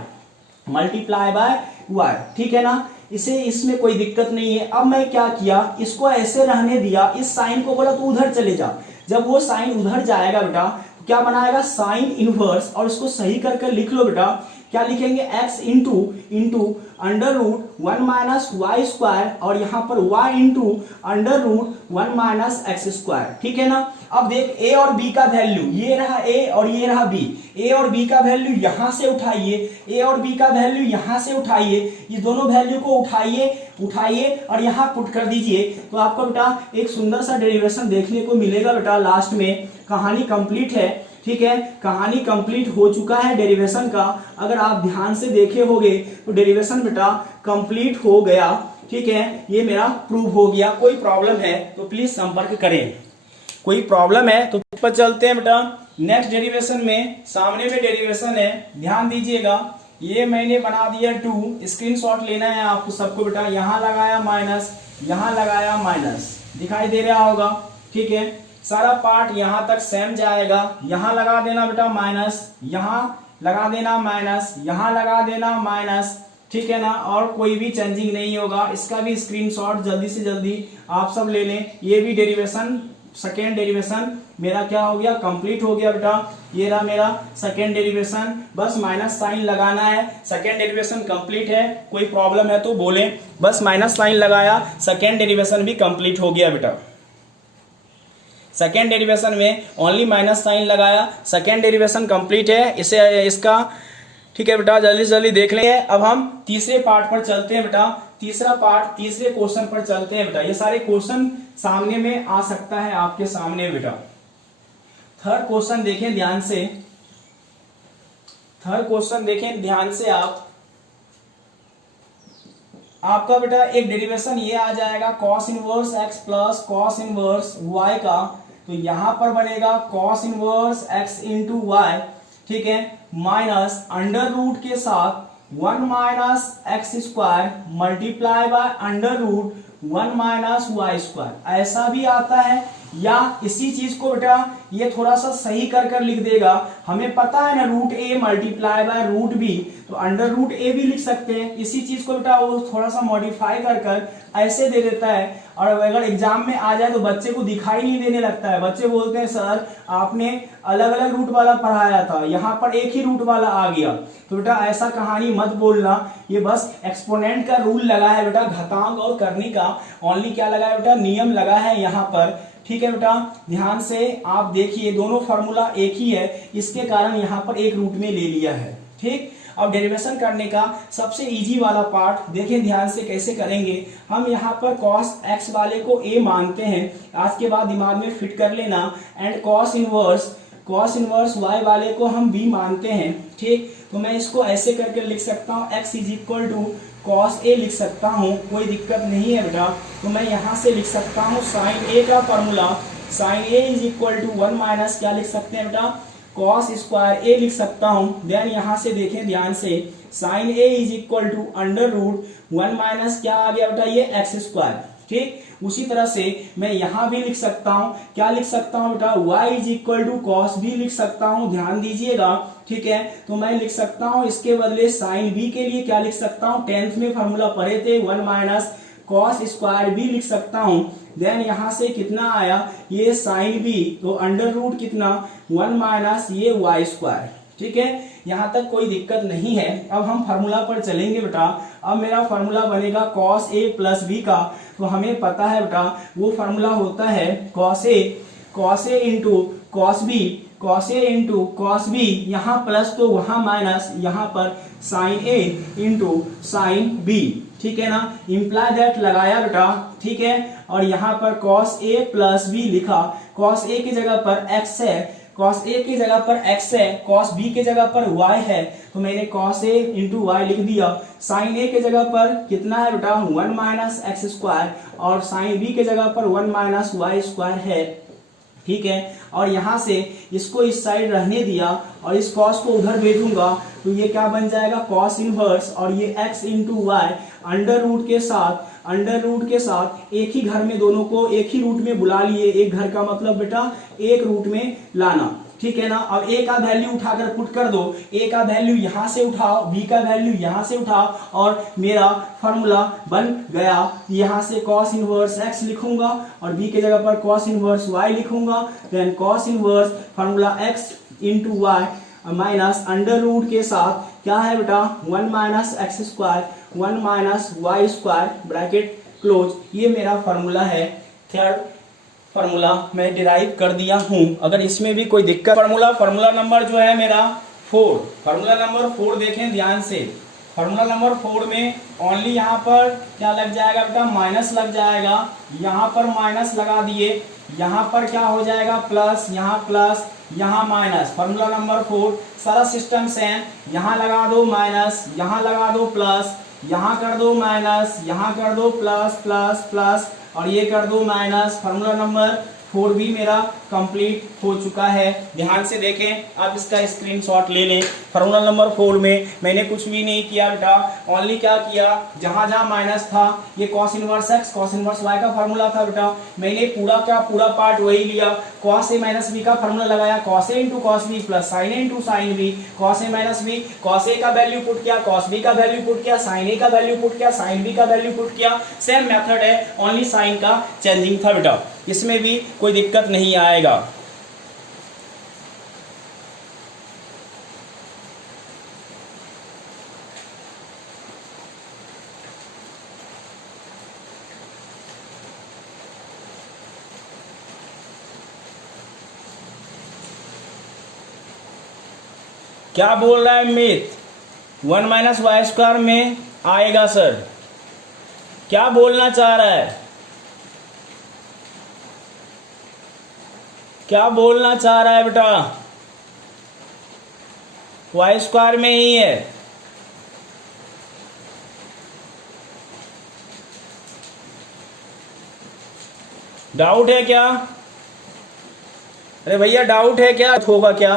multiply by y, ठीक है ना। इसे इसमें कोई दिक्कत नहीं है। अब मैं क्या किया, इसको ऐसे रहने दिया, इस साइन को बोला तो उधर चले जा। जब वो साइन उधर जाएगा बेटा, क्या बनाएगा, साइन इनवर्स, और इसको सही करके लिख लो बेटा। क्या लिखेंगे, x into under root 1 minus y square, और यहां पर y into under root 1 minus x square, ठीक है ना। अब देख a और b का वैल्यू, ये रहा a और ये रहा b, a और b का वैल्यू यहां से उठाइए, a और b का वैल्यू यहां से उठाइए, ये दोनों वैल्यू को उठाइए और यहां पुट कर दीजिए, तो आपको बेटा एक सुंदर सा डेरिवेशन देखने को मिलेगा बेटा। लास्ट में कहानी कंप्लीट है, ठीक है, कहानी कंप्लीट हो चुका है डेरिवेशन का। अगर आप ध्यान से देखे होगे तो डेरिवेशन बेटा कंप्लीट हो गया, ठीक है, ये मेरा प्रूव हो गया। कोई प्रॉब्लम है तो प्लीज संपर्क करें, कोई प्रॉब्लम है तो पर चलते हैं बेटा नेक्स्ट डेरिवेशन में। सामने में डेरिवेशन है, ध्यान दीजिएगा, ये मैंने बना दिया 2, स्क्रीनशॉट लेना है आपको सबको बेटा। यहां लगाया माइनस, यहां लगाया माइनस, दिखाई दे रहा होगा, ठीक है। सारा पार्ट यहां तक सेम जाएगा, यहां लगा देना बेटा माइनस, यहां लगा देना माइनस, यहां लगा देना माइनस, ठीक है ना, और कोई भी चेंजिंग नहीं होगा। इसका भी स्क्रीनशॉट जल्दी से जल्दी आप सब ले लें। ये भी डेरिवेशन, सेकेंड डेरिवेशन मेरा क्या हो गया, कंप्लीट हो गया बेटा। ये रहा मेरा सेकेंड डेरिवेशन, बस माइनस साइन लगाना है। सेकेंड डेरिवेशन कंप्लीट है, कोई प्रॉब्लम है तो बोले। बस माइनस साइन लगाया, सेकेंड डेरिवेशन भी कंप्लीट हो गया बेटा। सेकेंड डेरिवेशन में ओनली माइनस साइन लगाया, सेकेंड डेरिवेशन कंप्लीट है। इसे इसका ठीक है बेटा, जल्दी जल्दी देख लेंगे। अब हम तीसरे पार्ट पर चलते हैं बेटा। तीसरा पार्ट, तीसरे क्वेश्चन पर चलते हैं बेटा। ये सारे क्वेश्चन सामने में आ सकता है आपके सामने बेटा। थर्ड क्वेश्चन देखें ध्यान से, थर्ड क्वेश्चन देखें ध्यान से आप। आपका बेटा एक डेरिवेशन ये आ जाएगा cos inverse x plus cos inverse y का, तो यहां पर बनेगा cos inverse x into y, ठीक है, माइनस अंडर रूट के साथ 1 minus x square multiply by under root 1 minus y square. ऐसा भी आता है, या इसी चीज को बेटा ये थोड़ा सा सही कर कर लिख देगा। हमें पता है ना root a multiply by root b, तो अंडर रूट ए भी लिख सकते हैं। इसी चीज को बेटा वो थोड़ा सा मॉडिफाई कर कर ऐसे दे देता है, और अगर एग्जाम में आ जाए तो बच्चे को दिखाई नहीं देने लगता है। बच्चे बोलते हैं सर आपने अलग अलग रूट वाला पढ़ाया था, यहाँ पर एक ही रूट वाला आ गया। तो बेटा ऐसा कहानी मत बोलना, ये बस एक्सपोनेंट का रूल लगा है बेटा, घातांक और करने का ओनली क्या लगा है बेटा, नियम लगा है यहाँ पर। ठीक है बेटा, ध्यान से आप देखिए, दोनों फार्मूला एक ही है, इसके कारण यहाँ पर एक रूट में ले लिया है। ठीक, अब डेरिवेशन करने का सबसे इजी वाला पार्ट देखें ध्यान से कैसे करेंगे। हम यहाँ पर cos x वाले को a मानते हैं, आज के बाद दिमाग में फिट कर लेना, एंड cos इनवर्स y वाले को हम b मानते हैं। ठीक, तो मैं इसको ऐसे करके लिख सकता हूँ, x is equal to cos a लिख सकता हूँ, कोई दिक्कत नहीं है बेटा। तो मैं यहाँ से लिख सकता हूँ sin a का formula, sin a is equal to 1 minus क्या लिख सकते हैं बेटा, cos स्क्वायर a लिख सकता हूँ। देन यहाँ से देखें ध्यान से, sin a is equal to under root 1 minus क्या आ गया बेटा, ये x स्क्वायर। ठीक, उसी तरह से मैं यहाँ भी लिख सकता हूँ, क्या लिख सकता हूँ बेटा, y is equal to cos b लिख सकता हूँ, ध्यान दीजिएगा। ठीक है, तो मैं लिख सकता हूँ इसके बदले sin b के लिए क्या लिख सकता हूँ, 10th में फॉर्मूला पढ़े थे, 1 माइनस cos स्क्वायर b लिख सकता हूँ। देन यहाँ से कितना आया, ये sin b, तो अंडर रूट कितना 1 माइनस ये y स्क्वायर। ठीक है, यहाँ तक कोई दिक्कत नहीं है। अब हम फार्मूला पर चलेंगे बेटा। अब मेरा फार्मूला बनेगा cos a प्लस b का, तो हमें पता है बेटा वो फार्मूला होता है cos a into cos b, यहाँ प्लस तो वहां माइनस, यहाँ पर sin a into sin b। ठीक है ना, इम्प्लाई दैट लगाया बेटा। ठीक है, और यहाँ पर cos a प्लस b लिखा, cos a की जगह पर x है, cos a की जगह पर x है, cos b की जगह पर y है, तो मैंने cos a इंटू y लिख दिया। sin a की जगह पर कितना है बेटा, 1 माइनस एक्स स्क्वायर, और sin b की जगह पर 1 माइनस वाई स्क्वायर है। ठीक है, और यहाँ से इसको इस साइड रहने दिया, और इस cos को उधर भेजूंगा, तो ये क्या बन जाएगा, cos इनवर्स, और ये x into y under root के साथ एक ही घर में, दोनों को एक ही रूट में बुला लिए। एक घर का मतलब बेटा एक रूट में लाना। ठीक है ना, अब a का वैल्यू उठाकर पुट कर दो, a का वैल्यू यहां से उठाओ, b का वैल्यू यहां से उठाओ, और मेरा फॉर्मूला बन गया। यहां से cos इनवर्स x लिखूंगा, और b के जगह पर cos इनवर्स y लिखूंगा। Then cos inverse formula x into y minus under root के साथ क्या है बेटा, 1 minus x square 1 minus y square bracket close. ये मेरा फॉर्मूला है, थर्ड फॉर्मूला मैं डिराइव कर दिया हूं। अगर इसमें भी कोई दिक्कत, फॉर्मूला नंबर जो है मेरा 4, फॉर्मूला नंबर 4 देखें ध्यान से। फॉर्मूला नंबर 4 में ओनली यहाँ पर क्या लग जाएगा बेटा, माइनस लग जाएगा। यहाँ पर माइनस लगा दिए, यहाँ पर क्या हो जाएगा, प्लस, यहाँ माइनस। फॉर्मूला नंबर 4 सारा सिस्टम सेम, यहाँ लगा दो माइनस, यहाँ लगा दो प्लस, यहाँ कर दो माइनस, यहाँ कर दो प्लस प्लस प्लस, और ये कर दो माइनस। फार्मूला नंबर 4 भी मेरा कंप्लीट हो चुका है। ध्यान से देखें, आप इसका स्क्रीनशॉट ले लें। फार्मूला नंबर 4 में मैंने कुछ भी नहीं किया बेटा, ओनली क्या किया, जहां जहां माइनस था, ये cos inverse x cos inverse y का फार्मूला था बेटा, मैंने पूरा पार्ट वही लिया। cos a माइनस b का फार्मूला लगाया, cos a into cos b plus sin a into sin b, cos a minus b, cos a का वैल्यू पुट किया, cos b का वैल्यू पुट किया, sin a का value put किया, sin b का value put किया। Same method है, only sign का चेंजिंग था बेटा, इसमें भी कोई दिक्कत नहीं आएगा। क्या बोल रहा है मित? 1 माइनस वाई स्क्वायर में आएगा सर, क्या बोलना चाह रहा है? क्या बोलना चाह रहा है बेटा? वाई स्क्वायर में ही है। डाउट है क्या? अरे भैया डाउट है क्या? होगा क्या?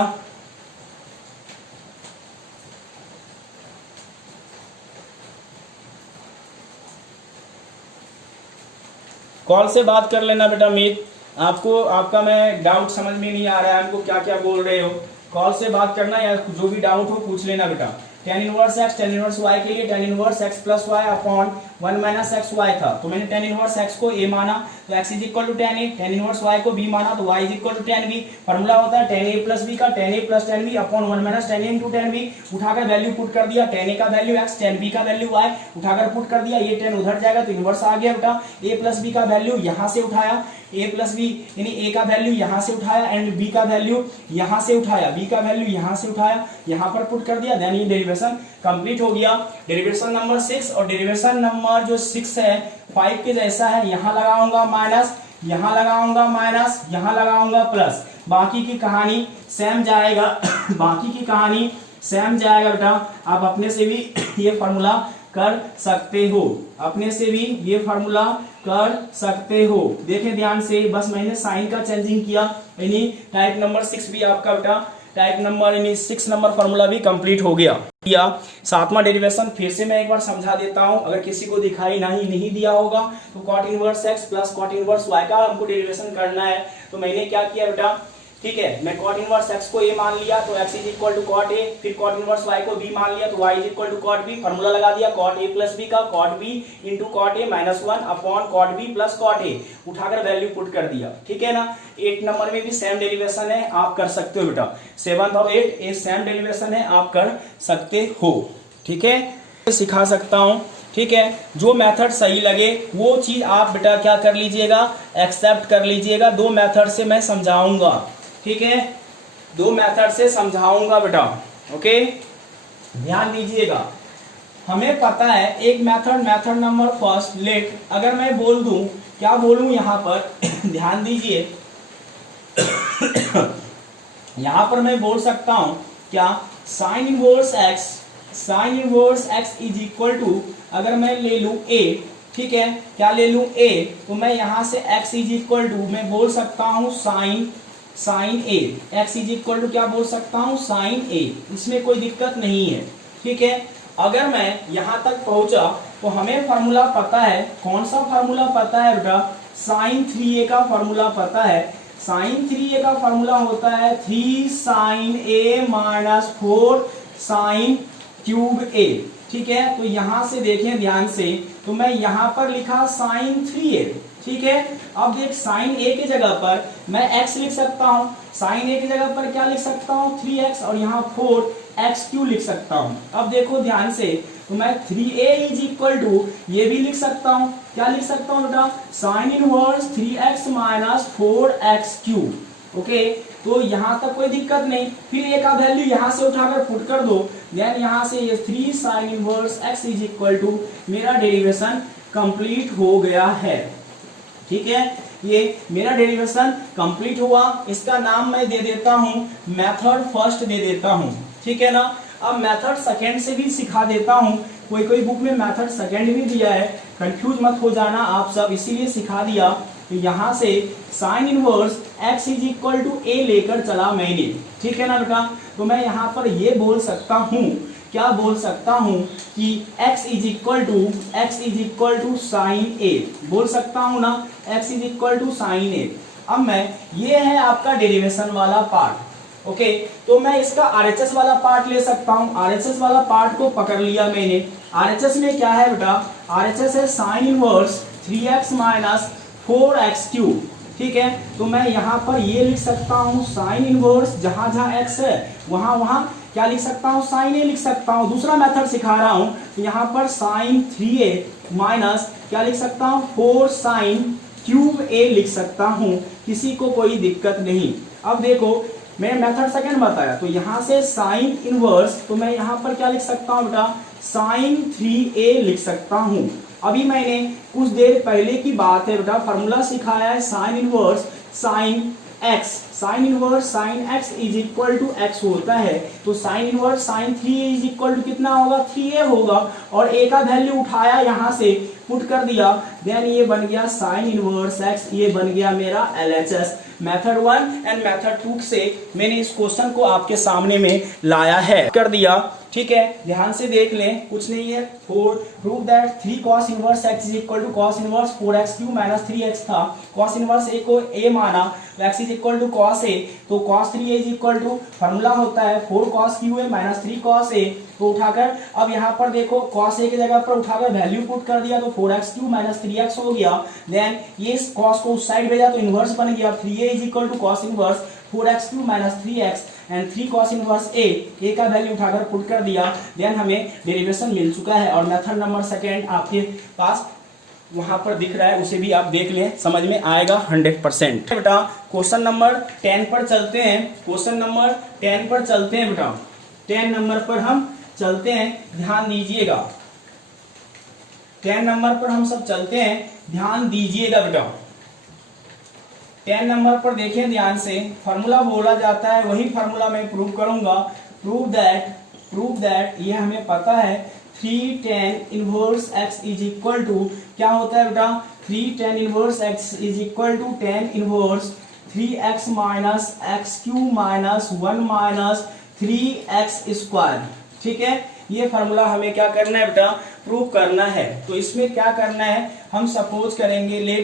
कॉल से बात कर लेना बेटा मीत। आपको आपका मैं डाउट समझ में नहीं आ रहा है, हमको क्या क्या बोल रहे हो। कॉल से बात करना या जो भी डाउट हो पूछ लेना बेटा। tan inverse x tan inverse y के लिए tan inverse x plus y upon 1 minus x y था, तो मैंने tan इनवर्स x को a माना तो x is equal to tan a, tan inverse y को b माना तो y is equal to tan b। Formula होता है tan a प्लस b का, tan a plus tan b upon 1 minus tan a into tan b। उठाकर value put कर दिया, tan a का वैल्यू x, tan b का value y, उठाकर put कर दिया, ये tan उधर जाएगा तो इनवर्स आ गया बेटा। a प्लस b का वैल्यू यहां से उठाया, a प्लस बी यानी a का वैल्यू यहां से उठाया एंड b का वैल्यू यहां से उठाया, b का वैल्यू यहां से उठाया, यहां पर पुट कर दिया, देन ये डेरिवेशन कंप्लीट हो गया। डेरिवेशन नंबर 6 और डेरिवेशन नंबर जो 6 है 5 के जैसा है, यहां लगाऊंगा माइनस, यहां लगाऊंगा माइनस, यहां लगाऊंगा प्लस, बाकी की कहानी सेम जाएगा बाकी की कहानी सेम जाएगा बेटा। आप अपने से भी ये फॉर्मूला कर सकते हो, अपने से भी ये फॉर्मूला कर सकते हो। देखें ध्यान से, बस मैंने साइन का चेंजिंग किया, यानी टाइप नंबर 6 भी आपका बेटा टाइप नंबर यानी 6 नंबर फॉर्मूला भी कंप्लीट हो गया। सातवां डेरिवेशन फिर से मैं एक बार समझा देता हूं, अगर किसी को दिखाई नहीं दिया होगा तो cot inverse x plus cot inverse y का हमको डेरिवेशन करना है। तो मैंने क्या किया बेटा, ठीक है, मैं कॉट इनवर्स x को a मान लिया तो x is equal to cot a, फिर कॉट इनवर्स y को b मान लिया तो y is equal to cot b। Formula लगा दिया कॉट a प्लस b का, cot b into cot a minus 1 upon cot b plus cot a, उठाकर value put कर दिया, ठीक है ना। 8 नंबर में भी सेम डेरिवेशन है, आप कर सकते हो बेटा। 7 और 8 ये सेम डेरिवेशन है, आप कर सकते हो, ठीक है, सिखा सकता हूं, ठीक है। जो मेथड सही लगे वो चीज आप बेटा क्या कर लीजिएगा, एक्सेप्ट कर लीजिएगा। दो मेथड से मैं समझाऊंगा, ठीक है, दो मेथड से समझाऊंगा बेटा, ओके, ध्यान दीजिएगा। हमें पता है एक मेथड नंबर फर्स्ट लेट, अगर मैं बोल दूं, क्या बोलूं यहां पर ध्यान दीजिए यहां पर मैं बोल सकता हूं क्या, sine inverse x is equal to, अगर मैं ले लूं a, ठीक है, क्या ले लूं a, तो मैं यहां से x इज इक्वल टू मैं बोल सकता हूं sine a, x is equal to क्या बोल सकता हूं साइन a, इसमें कोई दिक्कत नहीं है, ठीक है। अगर मैं यहां तक पहुंचा तो हमें फार्मूला पता है, कौन सा फार्मूला पता है बेटा, साइन 3a का फार्मूला पता है। साइन 3a का फार्मूला होता है 3 sine a minus 4 sine cube a, ठीक है। तो यहां से देखें ध्यान से, तो मैं यहां पर लिखा साइन 3a, ठीक है। अब देख साइन a की जगह पर मैं x लिख सकता हूं, साइन a की जगह पर क्या लिख सकता हूं 3x और यहाँ 4x लिख सकता हूं। अब देखो ध्यान से, तो मैं 3a इज इक्वल टू ये भी लिख सकता हूं, क्या लिख सकता हूं बेटा, sine inverse 3x minus 4x, okay. तो यहां तक कोई दिक्कत नहीं, फिर a का वैल्यू यहां से उठाकर पुट कर दो, देन यहां से ये 3 sine inverse x is equal to, मेरा डेरिवेशन कंप्लीट हो गया है, ठीक है। ये मेरा डेरिवेशन कंप्लीट हुआ, इसका नाम मैं दे देता हूं मेथड फर्स्ट दे देता हूं, ठीक है ना। अब मेथड सेकंड से भी सिखा देता हूं, कोई बुक में मेथड सेकंड भी दिया है, कंफ्यूज मत हो जाना आप सब, इसीलिए सिखा दिया। तो यहां से sine inverse x is equal to a लेकर चला मैंने, ठीक है ना बेटा। तो मैं यहां पर ये बोल सकता हूं, क्या बोल सकता हूं कि x is equal to sine a, बोल सकता हूं ना, x is equal to sine a। अब मैं, ये है आपका डेरिवेशन वाला पार्ट, ओके। तो मैं इसका RHS वाला पार्ट ले सकता हूं, RHS वाला पार्ट को पकड़ लिया मैंने। RHS में क्या है बेटा, RHS है sine inverse 3x minus 4x, ठीक है। तो मैं यहाँ पर ये लिख सकता हूँ साइन इनवर्स, जहां जहां x है वहां वहां क्या लिख सकता हूँ, साइन a लिख सकता हूँ। दूसरा मेथड सिखा रहा हूं, तो यहाँ पर साइन 3a माइनस क्या लिख सकता हूँ 4 साइन क्यूब a लिख सकता हूँ, किसी को कोई दिक्कत नहीं। अब देखो मैंने मेथड सेकंड बताया, तो यहाँ से साइन इनवर्स, तो मैं यहाँ पर क्या लिख सकता हूँ बेटा, साइन 3a लिख सकता हूँ। अभी मैंने कुछ देर पहले की बात है बेटा, फॉर्मूला सिखाया है sine inverse sine x, sine inverse sine x is equal to x होता है, तो sine inverse sine 3a is equal to कितना होगा, 3a होगा, और a का वैल्यू उठाया यहाँ से पुट कर दिया, देन ये बन गया साइन इनवर्स x, ये बन गया मेरा LHS। मेथड 1 एंड मेथड 2 से मैंने इस क्वेश्चन को आपके सामने में लाया है, कर दिया, ठीक है। ध्यान से देख लें, कुछ नहीं है, prove that 3 cos inverse x is equal to cos inverse 4x³ minus 3x था, cos इनवर्स a को a माना, तो x is equal to cos a, तो cos 3a is equal to formula होता है 4 cos qa minus 3 cos a, तो उठाकर अब यहाँ पर देखो cos a की जगह पर उठाकर वैल्यू पुट कर दिया, तो 4x³ माइनस 3x हो गया, देन ये cos को उस साइड भेजा तो इनवर्स बन गया, 3a is equal to cos inverse 4x³ minus 3x and 3 cos inverse a का वैल्यू उठाकर पुट कर दिया, देन हमें डेरिवेशन मिल चुका है। और मेथड नंबर सेकंड आपके पास वहां पर दिख रहा है, उसे भी आप देख लें, समझ में आएगा 100%। बेटा क्वेश्चन नंबर 10 पर चलते हैं, क्वेश्चन नंबर 10 पर चलते हैं बेटा, 10 नंबर पर हम चलते हैं, ध्यान दीजिएगा, 10 नंबर पर हम सब चलते हैं, ध्यान दीजिएगा बेटा। 10 नंबर पर देखें ध्यान से, फार्मूला बोला जाता है, वही फार्मूला मैं प्रूव करूंगा, प्रूव दैट ये हमें पता है 3 tan inverse x is equal to क्या होता है बेटा, 3 tan inverse x is equal to tan inverse 3x minus x³ minus 1 minus 3x square, ठीक है। ये फार्मूला हमें क्या करना है बेटा, प्रूव करना है। तो इसमें क्या करना है, हम सपोज करेंगे,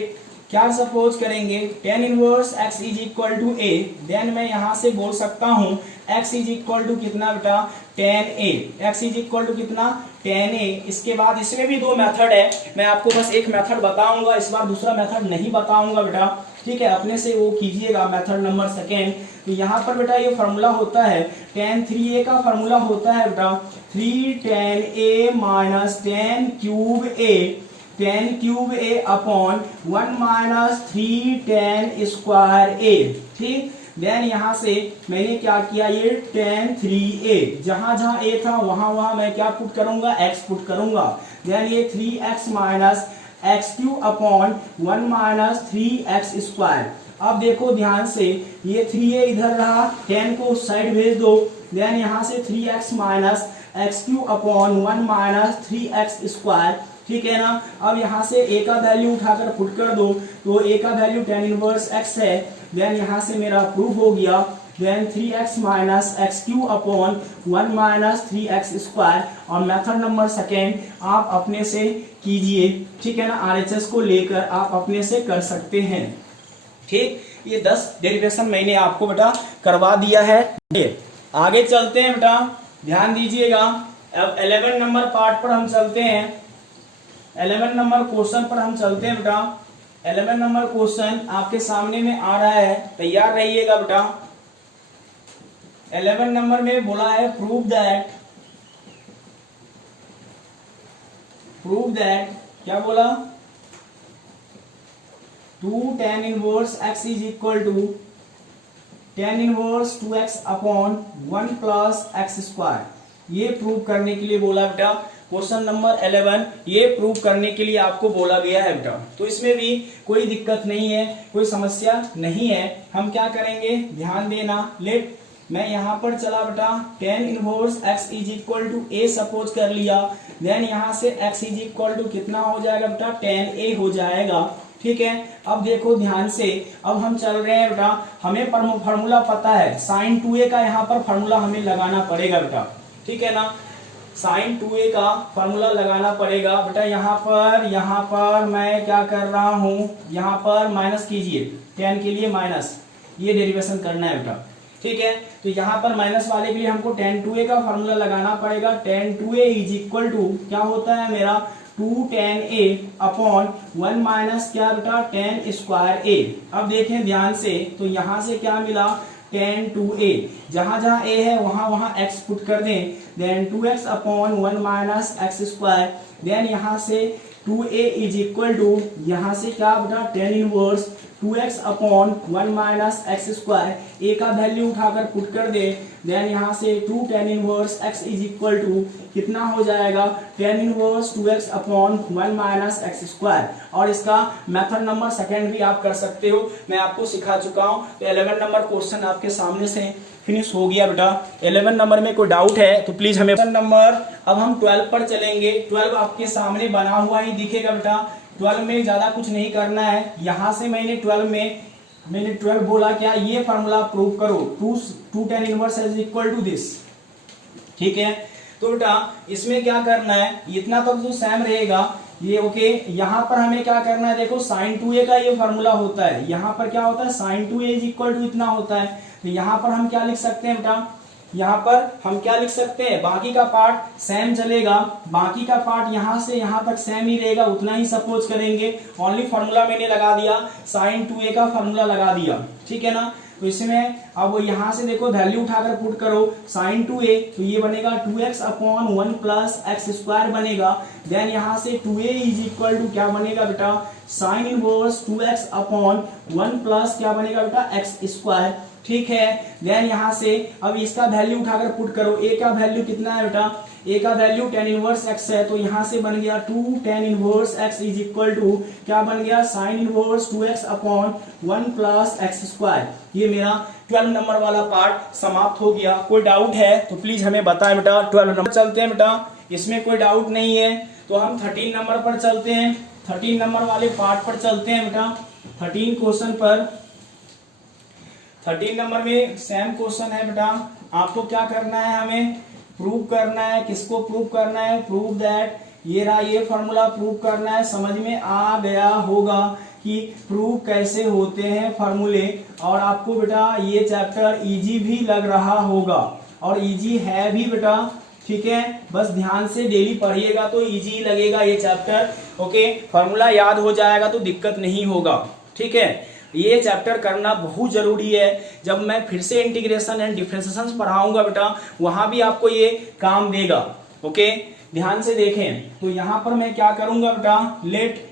क्या सपोज करेंगे, tan inverse x is equal to a, then मैं यहां से बोल सकता हूं x इज इक्वल टू कितना बेटा, tan a, x is equal to कितना, tan a। इसके बाद इसमें भी 2 मेथड है, मैं आपको बस एक मेथड बताऊंगा, इस बार दूसरा मेथड नहीं बताऊंगा बेटा, ठीक है, अपने से वो कीजिएगा मेथड नंबर सेकेंड। तो यहाँ पर बेटा ये फार्मूला होता है tan 3a का फार्मूला होता है बेटा 3 tan a minus tan cube a upon 1 minus 3 tan square a, ठीक। देन यहाँ से मैंने क्या किया, ये tan 3a, जहां जहां a था वहां मैं क्या पुट करूंगा, x पुट करूंगा, देन ये 3x minus x³ upon 1 minus 3x square. अब देखो ध्यान से, ये 3a इधर रहा, tan को उस साइड भेज दो, देन यहाँ से 3x minus x³ upon 1 minus 3x square, ठीक है ना। अब यहाँ से a का वैल्यू उठाकर पुट कर दो, तो a का वैल्यू tan इनवर्स x है, देन यहाँ से मेरा प्रूफ हो गया, then 3x minus x³ upon 1 minus 3x square. और मेथड नंबर सेकेंड आप अपने से कीजिए, ठीक है ना, RHS को लेकर आप अपने से कर सकते हैं, ठीक। ये 10 डेरिवेशन मैंने आपको बेटा करवा दिया है। आगे चलते हैं बेटा, ध्यान दीजिएगा, अब 11 नंबर पार्ट पर हम चलते हैं, 11 नंबर क्वेश्चन पर हम चलते हैं बेटा। 11 नंबर क्वेश्चन आपके सामने में आ रहा है, तैयार रहिएगा बेटा। 11 नंबर में बोला है प्रूव दैट क्या बोला, 2 tan inverse x is equal to tan inverse 2x upon 1 plus x square. ये प्रूव करने के लिए बोला बेटा, क्वेश्चन नंबर 11 ये प्रूव करने के लिए आपको बोला गया है बेटा। तो इसमें भी कोई दिक्कत नहीं है, कोई समस्या नहीं है। हम क्या करेंगे, ध्यान देना, लेट मैं यहाँ पर चला बेटा, tan inverse x is equal to a suppose कर लिया, देन यहाँ से x इज इक्वल टू कितना हो जाएगा बेटा, tan a हो जाएगा, ठीक है। अब देखो ध्यान से, अब हम चल रहे हैं बेटा, हमें फार्मूला पता है sin 2a का, यहाँ पर फार्मूला हमें लगाना पड़ेगा बेटा, ठीक है ना। sin 2a का फार्मूला लगाना पड़ेगा बेटा। यहाँ पर मैं क्या कर रहा हूँ, यहाँ पर माइनस कीजिए, tan के लिए माइनस, ये डेरिवेशन करना है बेटा, ठीक है। तो यहाँ पर माइनस वाले के लिए हमको tan 2a का फार्मूला लगाना पड़ेगा। tan 2a is equal to क्या होता है मेरा, 2 tan a अपॉन 1 माइनस क्या बेटा, tan स्क्वायर a। अब देखें ध्यान से, तो यहाँ से क्या मिला, tan 2a, जहां जहां a है वहां x पुट कर दें, then 2x upon 1 minus x square, then यहाँ से 2a इज इक्वल टू, यहाँ से क्या बेटा tan inverse 2x upon 1 minus x square, a का वैल्यू उठाकर पुट कर दे, देन यहाँ से 2 tan inverse x is equal to कितना हो जाएगा tan inverse 2x upon 1 minus x square. और इसका मेथड नंबर सेकेंड भी आप कर सकते हो, मैं आपको सिखा चुका हूँ। तो 11 नंबर क्वेश्चन आपके सामने से फिनिश हो गया बेटा। 11 नंबर में कोई डाउट है तो प्लीज हमें नंबर। अब हम 12 पर चलेंगे। 12 आपके सामने बना हुआ ही दिखेगा बेटा। 12 में ज्यादा कुछ नहीं करना है। यहाँ से मैंने 12 बोला क्या, ये फार्मूला प्रूव करो, 2 tan inverse is equal to this. ठीक है, तो बेटा इसमें क्या करना है, इतना तो जो सेम रहेगा ये ओके। यहाँ पर हमें क्या करना है, देखो sin 2a का ये फार्मूला होता है, यहाँ पर क्या होता है sin 2a is equal to इतना होता है। तो यहाँ पर हम क्या लिख सकते हैं बेटा, यहाँ पर हम क्या लिख सकते हैं, बाकी का पार्ट सेम चलेगा, बाकी का पार्ट यहाँ से यहाँ तक सेम ही रहेगा, उतना ही सपोज करेंगे। ओनली फार्मूला मैंने लगा दिया, sin 2a का फार्मूला लगा दिया, ठीक है ना। तो इसमें अब यहाँ से देखो वैल्यू उठाकर पुट करो sin 2a, तो ये बनेगा 2x upon 1 plus x square बनेगा। देन यहाँ से 2a इज इक्वल टू क्या बनेगा बेटा, sine inverse 2x upon 1 plus क्या बनेगा बेटा एक्स स्क्वायर। ठीक है, देन यहाँ से अब इसका वैल्यू उठाकर पुट करो, a का वैल्यू कितना है बेटा, a का वैल्यू tan इनवर्स x है, तो यहाँ से बन गया 2 tan inverse x is equal to क्या बन गया sine inverse 2x upon 1 plus x square. ये मेरा 12 नंबर वाला पार्ट समाप्त हो गया। कोई डाउट है तो प्लीज हमें बताएं बेटा। 12 नंबर चलते हैं बेटा, इसमें कोई डाउट नहीं है तो हम 13 नंबर पर चलते हैं। 13 नंबर वाले पार्ट पर चलते हैं बेटा। 13 क्वेश्चन पर, 13 नंबर में सेम क्वेश्चन है बेटा। आपको क्या करना है, हमें प्रूव करना है। किसको प्रूव करना है, प्रूव दैट, ये रहा ये फॉर्मूला प्रूव करना है। समझ में आ गया होगा कि प्रूव कैसे होते हैं फॉर्मूले, और आपको बेटा ये चैप्टर इजी भी लग रहा होगा, और इजी है भी बेटा। ठीक है, बस ध्यान से डेली पढ़िएगा तो इजी लगेगा ये चैप्टर। ओके, फॉर्मूला याद हो जाएगा तो दिक्कत नहीं होगा। ठीक है, ये चैप्टर करना बहुत जरूरी है। जब मैं फिर से इंटीग्रेशन एंड डिफरेंशिएशन पढ़ाऊंगा बेटा, वहां भी आपको ये काम देगा। ओके, ध्यान से देखें। तो यहां पर मैं क्या करूंगा बेटा, लेट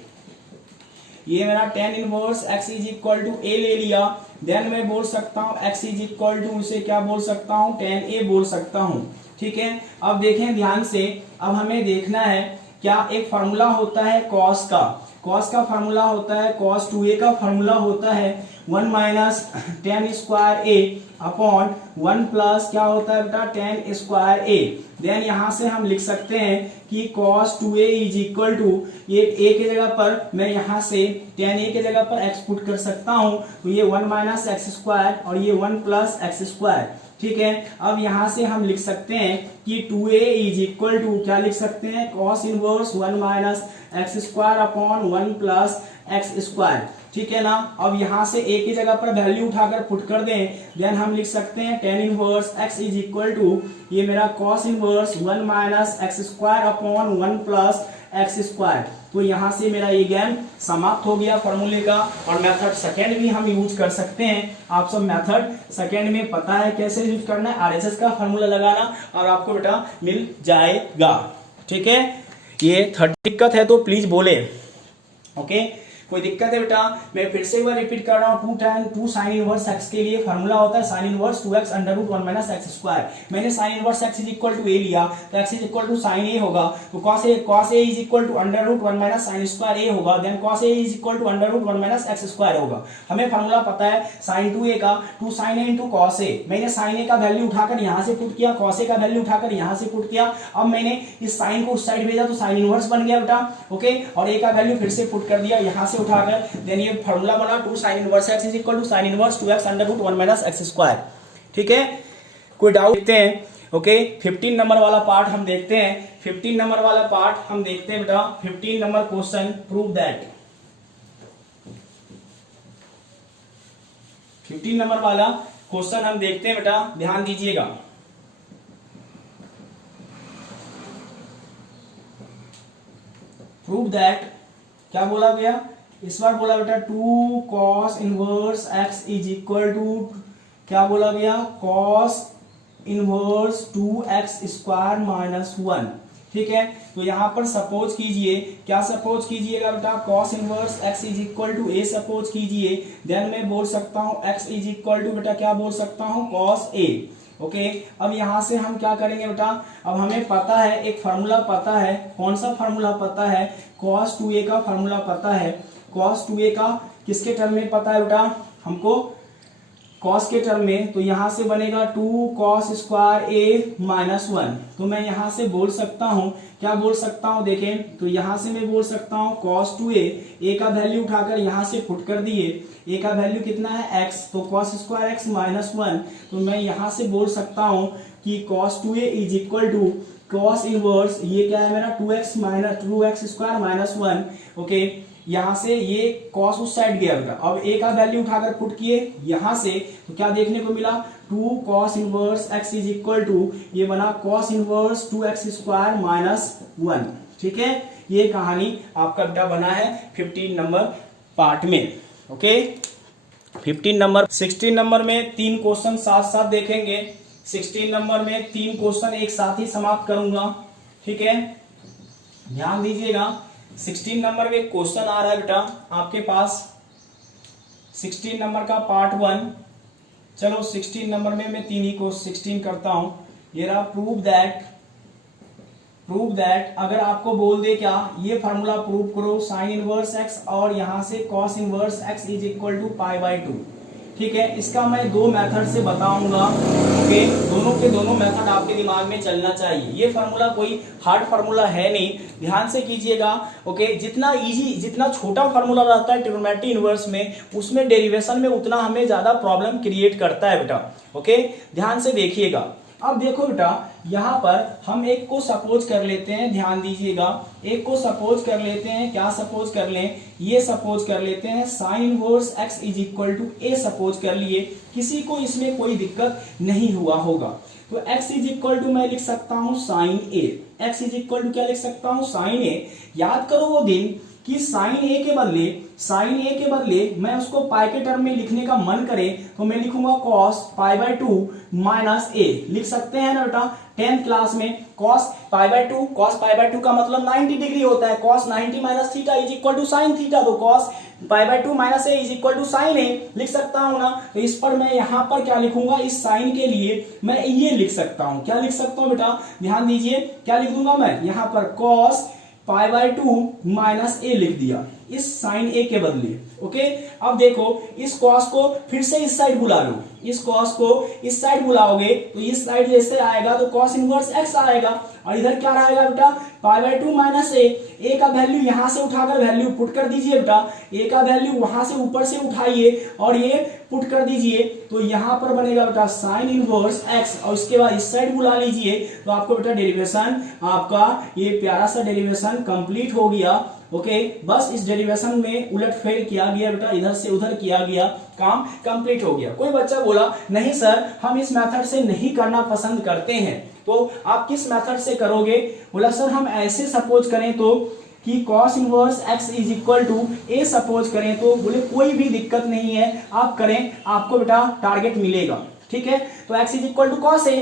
ये मेरा tan inverse x is equal to a ले लिया। देन मैं बोल सकता हूं x इज इक्वल टू, इसे क्या बोल सकता हूं, tan a बोल सकता हूं। ठीक है, अब देखें ध्यान से। अब हमें देखना है क्या, एक फार्मूला होता है cos का फार्मूला होता है cos 2a का फार्मूला होता है 1 minus tan square a upon 1 plus क्या होता है बेटा tan स्क्वायर a। देन यहां से हम लिख सकते हैं कि cos 2a is equal to, ये a के जगह पर मैं यहां से tan a के जगह पर x पुट कर सकता हूं, तो ये 1 माइनस एक्स स्क्वायर और ये 1 प्लस एक्स स्क्वायर। ठीक है, अब यहां से हम लिख सकते हैं कि 2a इज इक्वल टू क्या लिख सकते हैं, cos inverse 1 minus x square upon 1 plus x square. ठीक है ना। अब यहां से a की जगह पर वैल्यू उठाकर पुट कर दें, देन हम लिख सकते हैं tan inverse x is equal to, ये मेरा cos inverse 1 minus x square upon 1 plus x square. तो यहां से मेरा ये गेम समाप्त हो गया फॉर्मूले का। और मेथड सेकेंड भी हम यूज कर सकते हैं। आप सब मेथड सेकेंड में पता है कैसे यूज करना है, आरएचएस का फॉर्मूला लगाना, और आपको बेटा मिल जाएगा। ठीक है, ये 30 दिक्कत है तो प्लीज बोले। ओके, कोई दिक्कत है बेटा, मैं फिर से एक बार रिपीट कर रहा हूँ। 2 साइन इनवर्स x के लिए फार्मूला होता है sine inverse 2x under root 1 minus x square. मैंने sine inverse x is equal to a लिया, तो x is equal to sine a होगा, तो cos a is equal to under root 1 minus sine square a होगा, then cos a is equal to under root 1 minus x square होगा। हमें formula पता है sine 2a का, 2 sine a into cos a। मैंने sign a का value उठाकर यहाँ से पुट किया, cos a का वैल्यू उठाकर यहाँ से पुट किया। अब मैंने इस साइन को उस साइड भेजा तो साइन इनवर्स बन गया बेटा। ओके, और a का वैल्यू फिर से पुट कर दिया यहाँ से उठाकर, देन ये फार्मूला बना 2 sine inverse x is equal to sine inverse 2x under root 1 minus x square. ठीक है, कोई डाउट देखते हैं। ओके, 15 नंबर वाला पार्ट हम देखते हैं। 15 नंबर वाला पार्ट हम देखते हैं बेटा। 15 number question, prove that. 15 number वाला क्वेश्चन हम देखते हैं बेटा, ध्यान दीजिएगा। प्रूव दैट क्या बोला गया, इस बार बोला बेटा 2 cos inverse x is equal to क्या बोला गया, cos इनवर्स 2x² माइनस 1। ठीक है, तो यहाँ पर सपोज कीजिए, क्या सपोज कीजिएगा बेटा, cos inverse x is equal to a suppose कीजिए, देन मैं बोल सकता हूँ x इज इक्वल टू बेटा क्या बोल सकता हूँ cos a। ओके, अब यहाँ से हम क्या करेंगे बेटा, अब हमें पता है एक फार्मूला पता है, कौन सा फार्मूला पता है, cos 2a का फार्मूला पता है। cos 2a का किसके टर्म में पता है बेटा हमको, cos के टर्म में, तो यहां से बनेगा 2 cos स्क्वायर a माइनस 1। तो मैं यहां से बोल सकता हूं, क्या बोल सकता हूं, देखें तो यहां से मैं बोल सकता हूं cos 2a का वैल्यू उठाकर यहां से पुट कर दिए, a का वैल्यू कितना है x, तो cos स्क्वायर x माइनस 1। तो मैं यहां से बोल सकता हूं कि cos 2a is equal to cos inverse, ये क्या है मेरा 2x स्क्वायर माइनस 1। ओके, यहां से ये cos उस साइड गया बेटा, अब a का वैल्यू उठाकर पुट किए यहां से, तो क्या देखने को मिला 2 cos inverse x is equal to, ये बना cos inverse 2x square minus 1। ठीक है, ये कहानी आपका बेटा बना है 15 नंबर पार्ट में। ओके, 15 नंबर 16 नंबर में 3 क्वेश्चन साथ साथ देखेंगे। 16 नंबर में 3 क्वेश्चन एक साथ ही समाप्त करूंगा। ठीक है, ध्यान दीजिएगा। 16 नंबर में क्वेश्चन आ रहा है बेटा आपके पास, 16 नंबर का पार्ट 1। चलो 16 नंबर में मैं 3 ही को 16 करता हूं। ये रहा प्रूव दैट अगर आपको बोल दे क्या, ये फार्मूला प्रूव करो साइन इनवर्स x और यहां से cos inverse x is equal to π/2। ठीक है, इसका मैं 2 मेथड से बताऊंगा। ओके, दोनों के दोनों मेथड आपके दिमाग में चलना चाहिए। ये फार्मूला कोई हार्ड फार्मूला है नहीं, ध्यान से कीजिएगा। ओके, जितना इजी, जितना छोटा फार्मूला रहता है ट्रिग्नोमेट्री इनवर्स में, उसमें डेरिवेशन में उतना हमें ज्यादा प्रॉब्लम क्रिएट करता है बेटा। ओके, ध्यान से देखिएगा। अब देखो बेटा, यहाँ पर हम एक को सपोज कर लेते हैं, ध्यान दीजिएगा। एक को सपोज कर लेते हैं, क्या सपोज कर लें, ये सपोज कर लेते हैं sine inverse x is equal to a suppose कर लिए। किसी को इसमें कोई दिक्कत नहीं हुआ होगा, तो x इज इक्वल टू मैं लिख सकता हूं sine a। x is equal to क्या लिख सकता हूं, साइन a। याद करो वो दिन कि साइन a के बदले मैं उसको पाई के टर्म में लिखने का मन करे तो मैं लिखूंगा cos π/2 माइनस a। लिख सकते हैं ना बेटा, 10th क्लास में cos π/2 का मतलब 90 डिग्री होता है। cos 90 minus theta is equal to sine theta, तो cos π/2 minus a is equal to sine a लिख सकता हूं ना। तो इस पर मैं यहां पर क्या लिखूंगा, इस साइन के लिए मैं ये लिख सकता हूं। क्या लिख सकता हूं बेटा, ध्यान दीजिए, क्या लिख दूंगा मैं यहां पर cos π/2 माइनस a लिख दिया इस साइन a के बदले। ओके, अब देखो इस cos को फिर से इस साइड बुला लो, इस cos को इस साइड बुलाओगे तो इस साइड जैसे आएगा तो cos इनवर्स x आएगा, और इधर क्या रहेगा बेटा π/2 माइनस a का वैल्यू यहां से उठाकर वैल्यू पुट कर दीजिए बेटा, a का वैल्यू वहां से ऊपर से उठाइए और ये पुट कर दीजिए, तो यहां पर बनेगा बेटा साइन इनवर्स x, और उसके बाद इस साइड बुला लीजिए तो आपको बेटा डेरिवेशन, आपका ये प्यारा सा डेरिवेशन कंप्लीट हो गया। ओके, बस इस डेरिवेशन में उलट फेर किया गया बेटा, इधर से उधर किया गया, काम कंप्लीट हो गया। कोई बच्चा बोला नहीं सर हम इस मेथड से नहीं करना पसंद करते हैं, तो आप किस मेथड से करोगे, बोला सर हम ऐसे सपोज करें तो कि cos inverse x is equal to a suppose करें तो, बोले कोई भी दिक्कत नहीं है, आप करें, आपको बेटा टारगेट मिलेगा। ठीक है, तो x is equal to cos a।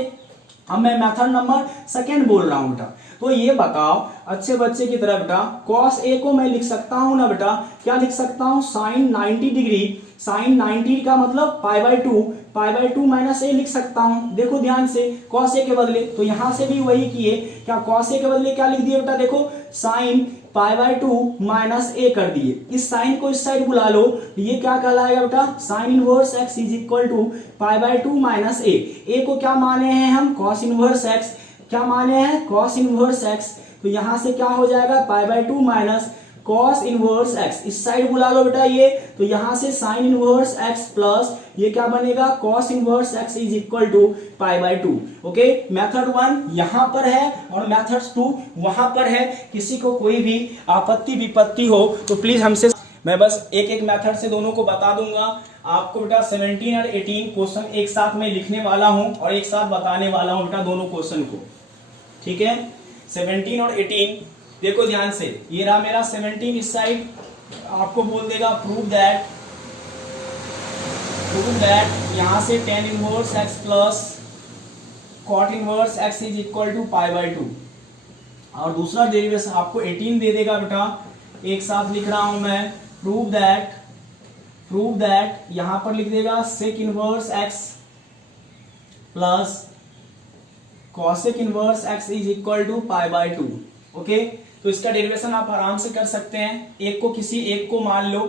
अब मैं मेथड नंबर 2 बोल रहा हूं बेटा, तो ये बताओ अच्छे बच्चे की तरह बेटा, cos a को मैं लिख सकता हूं ना बेटा, क्या लिख सकता हूं साइन 90 डिग्री, साइन 90 का मतलब π/2 माइनस a लिख सकता हूं। देखो ध्यान से, cos a के बदले, तो यहां से भी वही किए, क्या cos a के बदले क्या लिख दिए बेटा, देखो साइन π/2 माइनस a कर दिए, इस साइन को इस साइड बुला लो, ये क्या कहलाएगा बेटा sine inverse x is equal to π/2 minus a को क्या माने हैं हम cos इनवर्स x, क्या माने हैं cos इनवर्स x, तो यहां से क्या हो जाएगा π/2 माइनस cos इनवर्स x, इस साइड बुला लो बेटा ये, तो यहां से sin इनवर्स x प्लस ये क्या बनेगा cos inverse x is equal to π/2। Okay, method 1 यहां पर है और मेथड 2 वहां पर है। किसी को कोई भी आपत्ति विपत्ति हो तो प्लीज हमसे, मैं बस एक एक मेथड से दोनों को बता दूंगा। आपको बेटा 17 और 18 क्वेश्चन एक साथ में लिखने वाला हूं और एक साथ बताने वाला हूं बेटा दोनों क्वेश्चन को। ठीक है, 17 और 18 देखो ध्यान से, ये रहा मेरा 17, इस साइड आपको बोल देगा प्रूव दैट यहां से tan inverse x plus cot inverse x is equal to pi by 2। और दूसरा डेरिवेशन आपको 18 दे देगा बेटा, एक साथ लिख रहा हूं मैं, प्रूव दैट यहां पर लिख देगा sec inverse x plus cosec inverse x is equal to pi by 2। Okay, तो इसका डेरिवेशन आप आराम से कर सकते हैं। किसी एक को मान लो,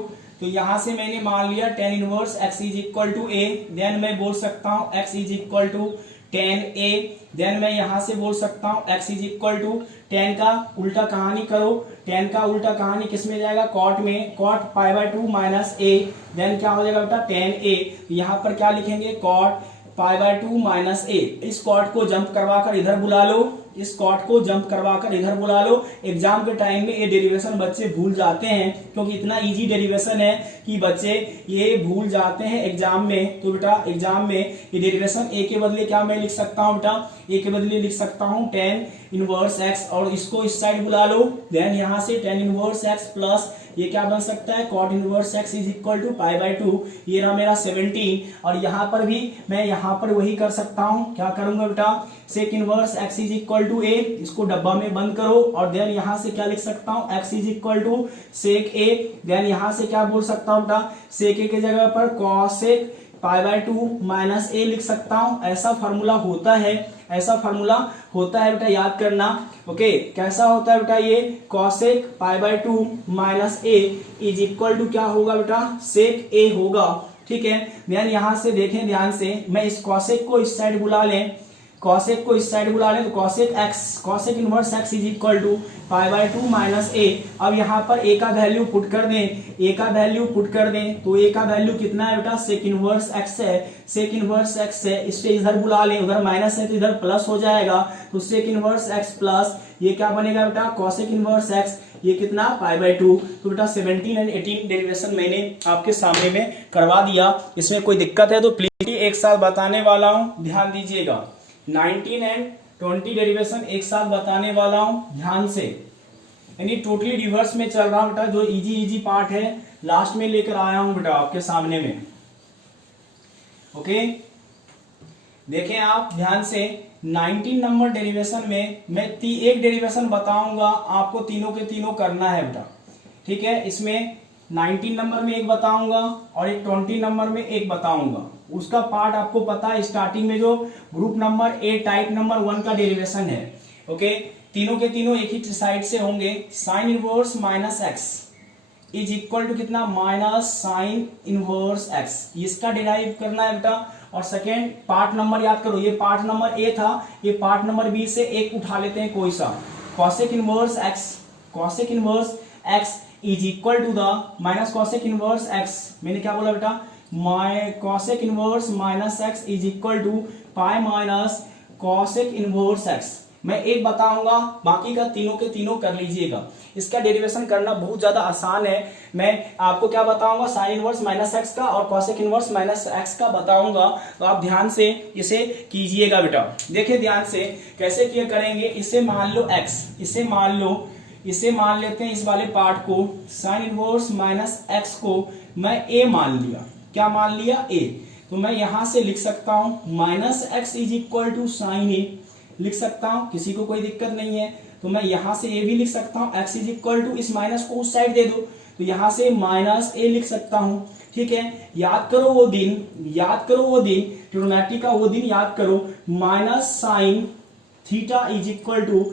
तो यहां से मैंने मान लिया tan inverse x is equal to a, then मैं बोल सकता हूं x is equal to tan a, then मैं यहां से बोल सकता हूं x is equal to tan का उल्टा कहानी करो, tan का उल्टा कहानी किस में जाएगा, cot में, cot pi by 2 minus a, then क्या हो जाएगा बेटा tan a, यहां पर क्या लिखेंगे cot pi by 2 minus a। इस कॉट को जंप करवाकर इधर बुला लो, इस कॉट को जंप करवाकर इधर बुला लो। एग्जाम के टाइम में ये डेरिवेशन बच्चे भूल जाते हैं, क्योंकि इतना इजी डेरिवेशन है कि बच्चे ये भूल जाते हैं एग्जाम में। तो बेटा एग्जाम में ये डेरिवेशन a के बदले क्या मैं लिख सकता हूं बेटा, a के बदले लिख सकता हूं tan इनवर्स x, और इसको इस साइड बुला लो, देन यहां से tan इनवर्स x प्लस ये क्या बन सकता है, cot inverse x is equal to pi by 2, ये रहा मेरा 17। और यहाँ पर भी मैं यहाँ पर वही कर सकता हूँ, क्या करूंगा बेटा, sec inverse x is equal to a, इसको डब्बा में बंद करो, और देन यहाँ से क्या लिख सकता हूँ, x is equal to sec a, then यहाँ से क्या बोल सकता हूँ बेटा, सेक a के जगह पर cosec pi by 2 minus a लिख सकता हूँ। ऐसा फार्मूला होता है, ऐसा फार्मूला होता है बेटा, याद करना। ओके, कैसा होता है बेटा, ये cosec pi by 2 minus a is equal to क्या होगा बेटा, सेक a होगा। ठीक है, देन यहां से देखें ध्यान से, मैं इस कॉसेक को इस साइड बुला लें, कॉसेक को इस साइड बुला लें, तो cosec inverse x is equal to pi by 2 minus a। अब यहाँ पर a का वैल्यू पुट कर दें, a का वैल्यू पुट कर दें, तो a का वैल्यू कितना है बेटा, सेक इनवर्स x है, सेक इनवर्स x है, इसे इधर बुला लें, उधर माइनस है तो इधर प्लस हो जाएगा, तो सेक इनवर्स x प्लस ये क्या बनेगा बेटा, कॉसेक इनवर्स x, ये कितना पाई बाय 2। तो बेटा 17 एंड 18 डेरिवेशन मैंने आपके सामने में करवा दिया। इसमें कोई दिक्कत है तो प्लीज एक साथ बताने वाला हूं, ध्यान दीजिएगा। 19 एंड 20 डेरिवेशन एक साथ बताने वाला हूं ध्यान से, यानी टोटली रिवर्स में चल रहा हूं बेटा, जो इजी पार्ट है लास्ट में लेकर आया हूं बेटा आपके सामने में। ओके, देखें आप ध्यान से, 19 नंबर डेरिवेशन में मैं एक डेरिवेशन बताऊंगा, आपको तीनों के तीनों करना है बेटा। ठीक है, इसमें 19 नंबर में एक बताऊंगा और एक 20 नंबर में एक बताऊंगा। उसका पार्ट आपको पता है, स्टार्टिंग में जो group number A type number 1 का डेरिवेशन है। ओके, तीनों के तीनों एक ही साइड से होंगे। Sine inverse minus x is equal to कितना, माइनस साइन इनवर्स एक्स, इसका डिराइव करना है बेटा। और सेकेंड पार्ट नंबर याद करो, ये पार्ट नंबर ए था, ये पार्ट नंबर बी से एक उठा लेते हैं कोई सा, cosec inverse x is equal to the minus cosec inverse x, मैंने क्या बोला बेटा, cosec inverse minus x is equal to pi minus cosec inverse x. मैं एक बताऊंगा, बाकी का तीनों के तीनों कर लीजिएगा। इसका डेरिवेशन करना बहुत ज्यादा आसान है। मैं आपको क्या बताऊंगा, साइन इनवर्स माइनस एक्स का और कॉसेक इनवर्स माइनस एक्स का बताऊंगा, तो आप ध्यान से इसे कीजिएगा बेटा। देखिए ध्यान से कैसे किया करेंगे, इसे मान लो एक्स, इसे मान लेते हैं, इस वाले पार्ट को साइन इनवर्स माइनस एक्स को मैं ए मान लिया, क्या मान लिया, ए। तो मैं यहां से लिख सकता हूं minus x is equal to sine A, लिख सकता हूं, किसी को कोई दिक्कत नहीं है। तो मैं यहां से ए भी लिख सकता हूं, एक्स इज इक्वल टू, इस माइनस को उस साइड दे दो, तो यहां से माइनस ए लिख सकता हूं। ठीक है, याद करो वो दिन, ट्रिग्नोमेट्री का वो दिन याद करो, minus sine theta is equal to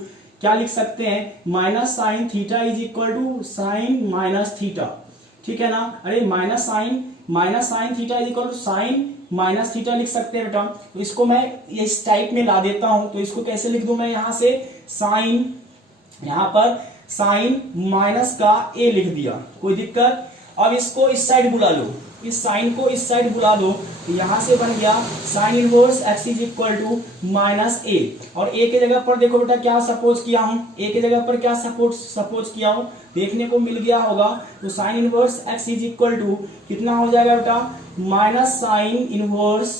क्या लिख सकते हैं, minus sine theta is equal to sine minus theta. ठीक है ना, अरे minus sine theta is equal to sine minus theta लिख सकते हैं बेटा। तो इसको मैं इस टाइप में ला देता हूं, तो इसको कैसे लिख दूं मैं, यहां से साइन, यहां पर साइन माइनस का ए लिख दिया, कोई दिक्कत। अब इसको इस साइड बुला लो, इस साइन को इस साइड बुला दो, तो यहां से बन गया sine inverse x is equal to minus A. और ए के जगह पर देखो बेटा क्या सपोज किया हूं, ए के जगह पर क्या सपोज किया हूं, देखने को मिल गया होगा। तो sine inverse x is equal to कितना हो जाएगा बेटा, माइनस साइन इनवर्स,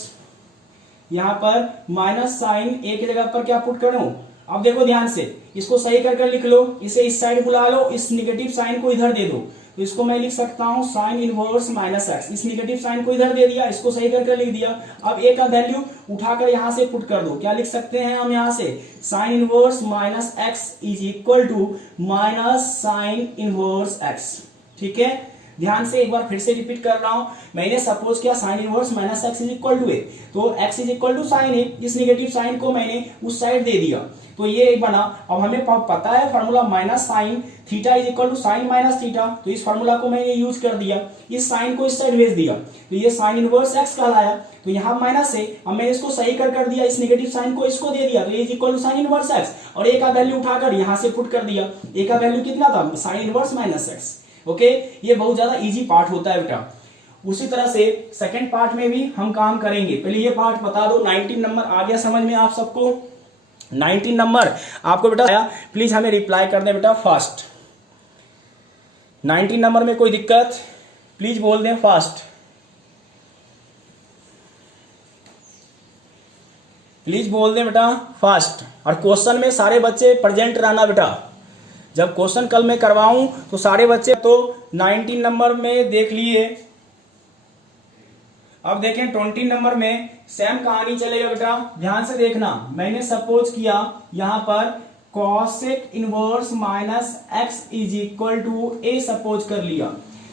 यहां पर माइनस साइन ए के जगह पर क्या पुट करूं। अब देखो ध्यान से, इसको सही कर लिख लो, इसे इस साइड बुला लो, इस निगेटिव साइन को इधर दे दो, तो इसको मैं लिख सकता हूं साइन इनवर्स माइनस एक्स। इस निगेटिव साइन को इधर दे दिया, इसको सही करके लिख दिया। अब ए का वैल्यू उठाकर यहां से पुट कर दो। क्या लिख सकते हैं हम यहां से, sine inverse minus x is equal to minus sine inverse x. ठीक है, ध्यान से एक बार फिर से रिपीट कर रहा हूं। मैंने सपोज किया sine inverse minus x is equal to A, तो x is equal to sine A. इस निगेटिव साइन को मैंने उस साइड दे दिया, तो ये बना। अब हमें पता है formula minus sine theta is equal to sine minus theta, तो इस फार्मूला को मैंने यूज कर दिया। इस साइन को इस साइड भेज दिया, तो ये साइन इनवर्स एक्स कहलाया। तो यहाँ माइनस है, अब मैंने इसको सही कर दिया, इस नेगेटिव साइन को इसको दे दिया, तो ये is equal to sine inverse x. और ए का वैल्यू उठाकर यहाँ से पुट कर दिया। ए का वैल्यू कितना था, sign inverse minus x. Okay, ये बहुत ज्यादा इजी पार्ट होता है बेटा। उसी तरह से सेकंड पार्ट में भी हम काम करेंगे। पहले ये पार्ट बता दो, 19 नंबर आ गया समझ में आप सबको? 19 नंबर आपको बेटा आया, प्लीज हमें रिप्लाई कर दें बेटा फास्ट। 19 नंबर में कोई दिक्कत प्लीज बोल दें फास्ट, प्लीज बोल दें बेटा फास्ट। और क्वेश्चन में सारे बच्चे प्रेजेंट रहना बेटा। जब क्वेश्चन कल मैं करवाऊं तो सारे बच्चे तो 19 नंबर में देख लिए। अब देखें 20 नंबर में सेम कहानी चलेगा बेटा, ध्यान से देखना। मैंने सपोज किया यहां पर cosec inverse minus x is equal to a suppose कर लिया,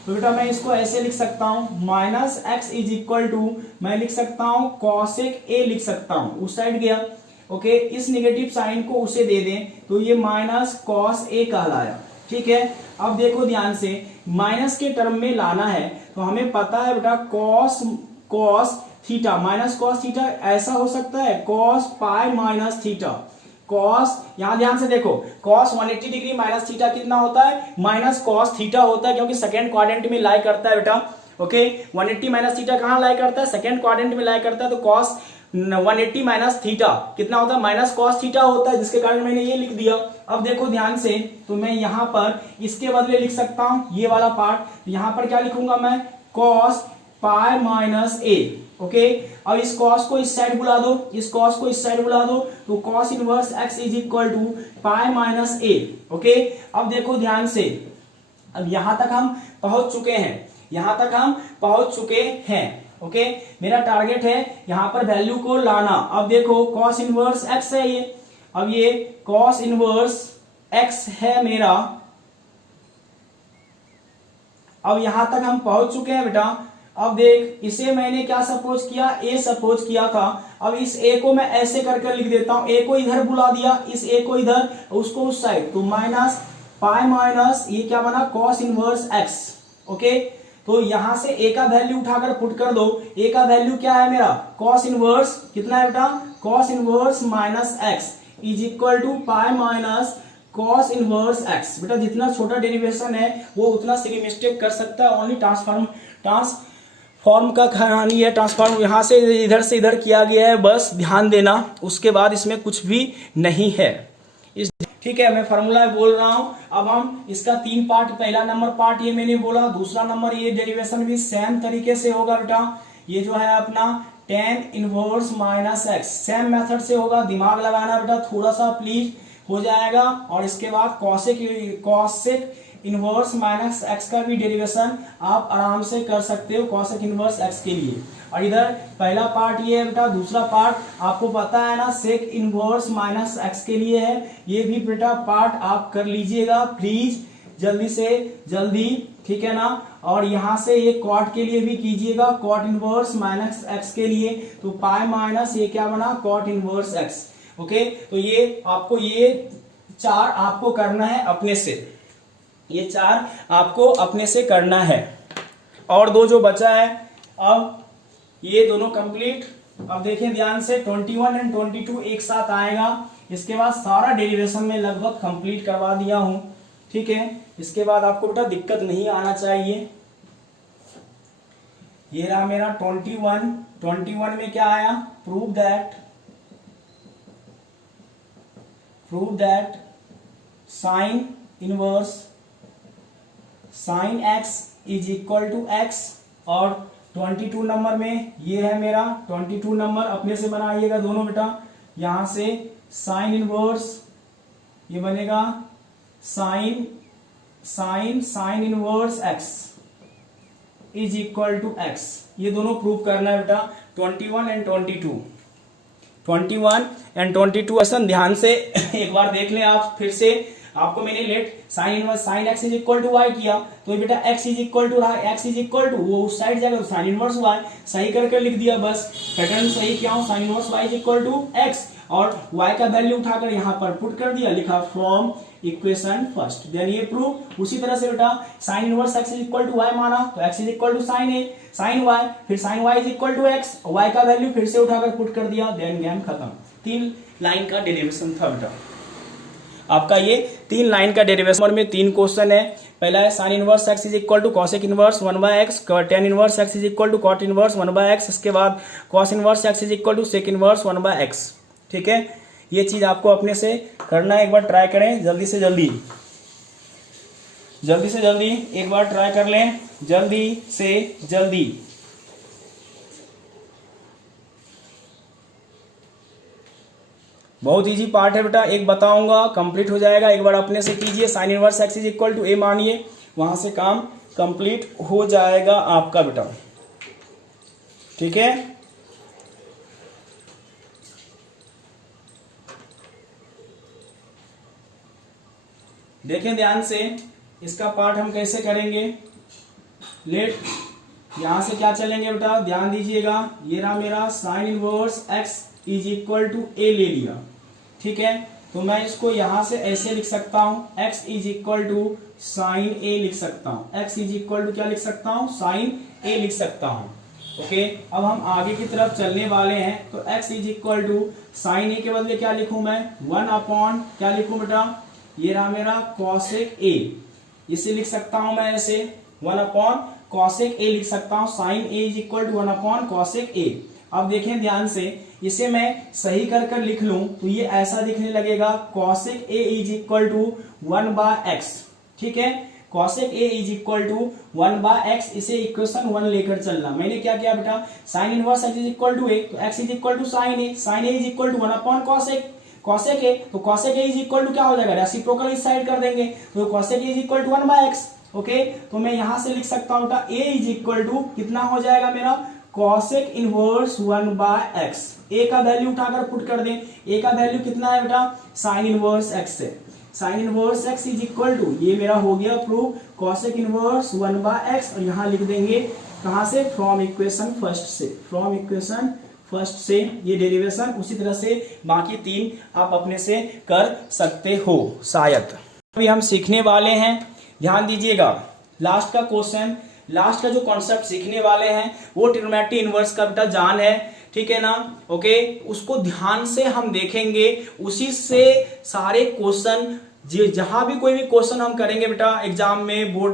तो बेटा मैं इसको ऐसे लिख सकता हूं, minus x is equal to मैं लिख सकता हूं कॉसेक ए लिख सकता हूं। उस साइड गया, ओके, इस निगेटिव साइन को उसे दे दें, तो ये माइनस कॉस ए कहलाया। ठीक है, अब देखो ध्यान से, माइनस के टर्म में लाना है, तो हमें पता है बेटा cos theta minus cos theta ऐसा हो सकता है, cos pi minus theta. Cos, यहां ध्यान से देखो, कॉस 180 डिग्री माइनस थीटा कितना होता है, माइनस कॉस थीटा होता है, क्योंकि सेकेंड क्वाड्रेंट में लाई करता है बेटा। ओके, 180 माइनस थीटा कहां लाई करता है, सेकेंड क्वाड्रेंट में लाई करता है। तो कॉस 180 माइनस थीटा कितना होता है, माइनस कॉस थीटा होता है, जिसके कारण मैंने ये लिख दिया। अब देखो ध्यान से, तो मैं यहां पर इसके बदले लिख सकता हूं ये वाला पार्ट। यहां पर क्या लिखूंगा मैं, cos pi minus a. Okay, अब इस कॉस को इस साइड बुला दो, इस कॉस को इस साइड बुला दो, तो cos inverse x is equal to pi minus a. Okay, अब देखो ध्यान से, अब यहां तक हम पहुंच चुके हैं, यहां तक हम पहुंच चुके हैं। ओके, मेरा टारगेट है यहां पर वैल्यू को लाना। अब देखो कॉस इनवर्स एक्स है ये, अब ये कॉस इनवर्स एक्स है मेरा। अब यहां तक हम पहुंच चुके हैं बेटा। अब देख, इसे मैंने क्या सपोज किया, ए सपोज किया था। अब इस ए को मैं ऐसे करके लिख देता हूं, ए को इधर बुला दिया, इस ए को इधर, उसको उस साइड, तो माइनस पाई माइनस ये क्या बना, कॉस इनवर्स एक्स। ओके, तो यहां से ए का वैल्यू उठाकर पुट कर दो। ए का वैल्यू क्या है मेरा, कॉस इनवर्स कितना है बेटा, cos inverse minus x is equal to pi minus cos inverse x. बेटा जितना छोटा डेरिवेशन है वो उतना सिली मिस्टेक कर सकता है। ओनली ट्रांसफॉर्म का कहानी है, ट्रांसफॉर्म यहां से इधर किया गया है, बस ध्यान देना। उसके बाद इसमें कुछ भी नहीं है। ठीक है, मैं फार्मूला बोल रहा हूं। अब हम इसका 3 पार्ट, पहला नंबर पार्ट ये मैंने बोला, दूसरा नंबर ये डेरिवेशन भी सेम तरीके से होगा बेटा। ये जो है अपना tan inverse minus x same method से होगा, दिमाग लगाना बेटा थोड़ा सा प्लीज, हो जाएगा। और इसके बाद कॉसेक इनवर्स माइनस एक्स का भी डेरिवेशन आप आराम से कर सकते हो कॉसेक इनवर्स एक्स के लिए। और इधर पहला पार्ट ये है बेटा, दूसरा पार्ट आपको पता है ना सेक इनवर्स माइनस एक्स के लिए है। ये भी बेटा पार्ट आप कर लीजिएगा प्लीज, जल्दी से जल्दी, ठीक है ना। और यहां से ये कॉट के लिए भी कीजिएगा, कॉट इनवर्स माइनस एक्स के लिए, तो पाई माइनस ये क्या बना, कॉट इनवर्स एक्स। ओके, तो ये आपको ये 4 आपको करना है अपने से, ये 4 आपको अपने से करना है। और 2 जो बचा है, अब ये दोनों कंप्लीट। अब देखें ध्यान से, 21 एंड 22 एक साथ आएगा। इसके बाद सारा डेरिवेशन में लगभग कंप्लीट करवा दिया हूं, ठीक है। इसके बाद आपको बेटा दिक्कत नहीं आना चाहिए। ये रहा मेरा 21 में क्या आया, prove that sine inverse sine x is equal to x. और 22 नंबर में ये है मेरा 22 नंबर, अपने से बनाइएगा दोनों बेटा। यहां से साइन इनवर्स ये बनेगा sine inverse x is equal to x, ये दोनों प्रूव करना है बेटा। 21 एंड 22 क्वेश्चन ध्यान से एक बार देख लें आप फिर से। आपको मैंने let sine inverse sine x is equal to y किया, तो ये बेटा एक्स इज इक्वल टू रहा, एक्स इज इक्वल टू वो उस साइड जाएगा साइन इनवर्स वाई, सही करके लिख दिया बस। पैटर्न सही क्या हो, sine inverse y is equal to x, और वाई का वैल्यू उठाकर यहाँ पर पुट कर दिया, लिखा फ्रॉम इक्वेशन फर्स्ट, देन ये प्रूव। उसी तरह से बेटा sine inverse x is equal to y माना, तो x is equal to sine A sine y, फिर sine y is equal to x, y का वैल्यू फिर से उठाकर पुट कर दिया, देन गेम खत्म। 3 लाइन का डेरिवेशन था बेटा आपका, ये 3 लाइन का डेरिवेशन में 3 क्वेश्चन है। पहला है sine inverse x is equal to cosec inverse 1/x, tan inverse x is equal to cot inverse 1/x, इसके बाद cos inverse x is equal to sec inverse 1/x। ठीक है, ये चीज आपको अपने से करना है, एक बार ट्राई करें जल्दी से जल्दी एक बार ट्राई कर लें, जल्दी से जल्दी। बहुत इजी पार्ट है बेटा, एक बताऊंगा कंप्लीट हो जाएगा, एक बार अपने से कीजिए। Sine inverse x is equal to A मानिए, वहां से काम कंप्लीट हो जाएगा आपका बेटा। ठीक है, देखें ध्यान से इसका पार्ट हम कैसे करेंगे। लेट यहां से क्या चलेंगे बेटा, ध्यान दीजिएगा। ये रहा मेरा sine inverse x is equal to A ले लिया, ठीक है, तो मैं इसको यहां से ऐसे लिख सकता हूं, x is equal to sine A लिख सकता हूं, एक्स इज इक्वल टू क्या लिख सकता हूं, साइन ए लिख सकता हूं। ओके, अब हम आगे की तरफ चलने वाले हैं, तो x is equal to sine A के बदले क्या लिखूं मैं, 1 अपॉन क्या लिखूं बेटा, ये रहा मेरा कॉसेक ए, इसे लिख सकता हूं मैं ऐसे 1 अपॉन कॉसेक ए लिख सकता हूं, sine A is equal to 1 upon cosec a. अब देखें ध्यान से, इसे मैं सही कर लिख लूं तो ये ऐसा दिखने लगेगा, cosec A is equal to 1/x। ठीक है, cosec A is equal to 1/x, इसे इक्वेशन 1 लेकर चलना। मैंने क्या किया बेटा, sine inverse x is equal to A, तो x is equal to sine A is equal to 1 upon cosec A, तो cosec A is equal to क्या हो जाएगा, रेसिप्रोकल इस साइड कर देंगे, तो cosec A is equal to 1/x। Okay, तो मैं यहां से लिख सकता हूं बेटा ए इज इक्वल टू कितना हो जाएगा मेरा, कॉसेक इनवर्स 1/x। ए का वैल्यू उठाकर पुट कर दें, ए का वैल्यू कितना है बेटा, साइन इनवर्स एक्स से, sine inverse x is equal to, ये मेरा हो गया प्रूव, कॉसेक इनवर्स 1/x, और यहां लिख देंगे कहां से, फ्रॉम इक्वेशन फर्स्ट से, फ्रॉम इक्वेशन फर्स्ट से ये डेरिवेशन। उसी तरह से बाकी 3 आप अपने से कर सकते हो शायद। अभी हम सीखने वाले हैं, ध्यान दीजिएगा, लास्ट का क्वेश्चन, लास्ट का जो कॉन्सेप्ट सीखने वाले हैं वो ट्रिग्नोमेट्री इनवर्स का बेटा जान है, ठीक है ना। ओके, उसको ध्यान से हम देखेंगे, उसी से सारे क्वेश्चन, जहां भी कोई भी क्वेश्चन हम करेंगे बेटा एग्जाम में, बोर्ड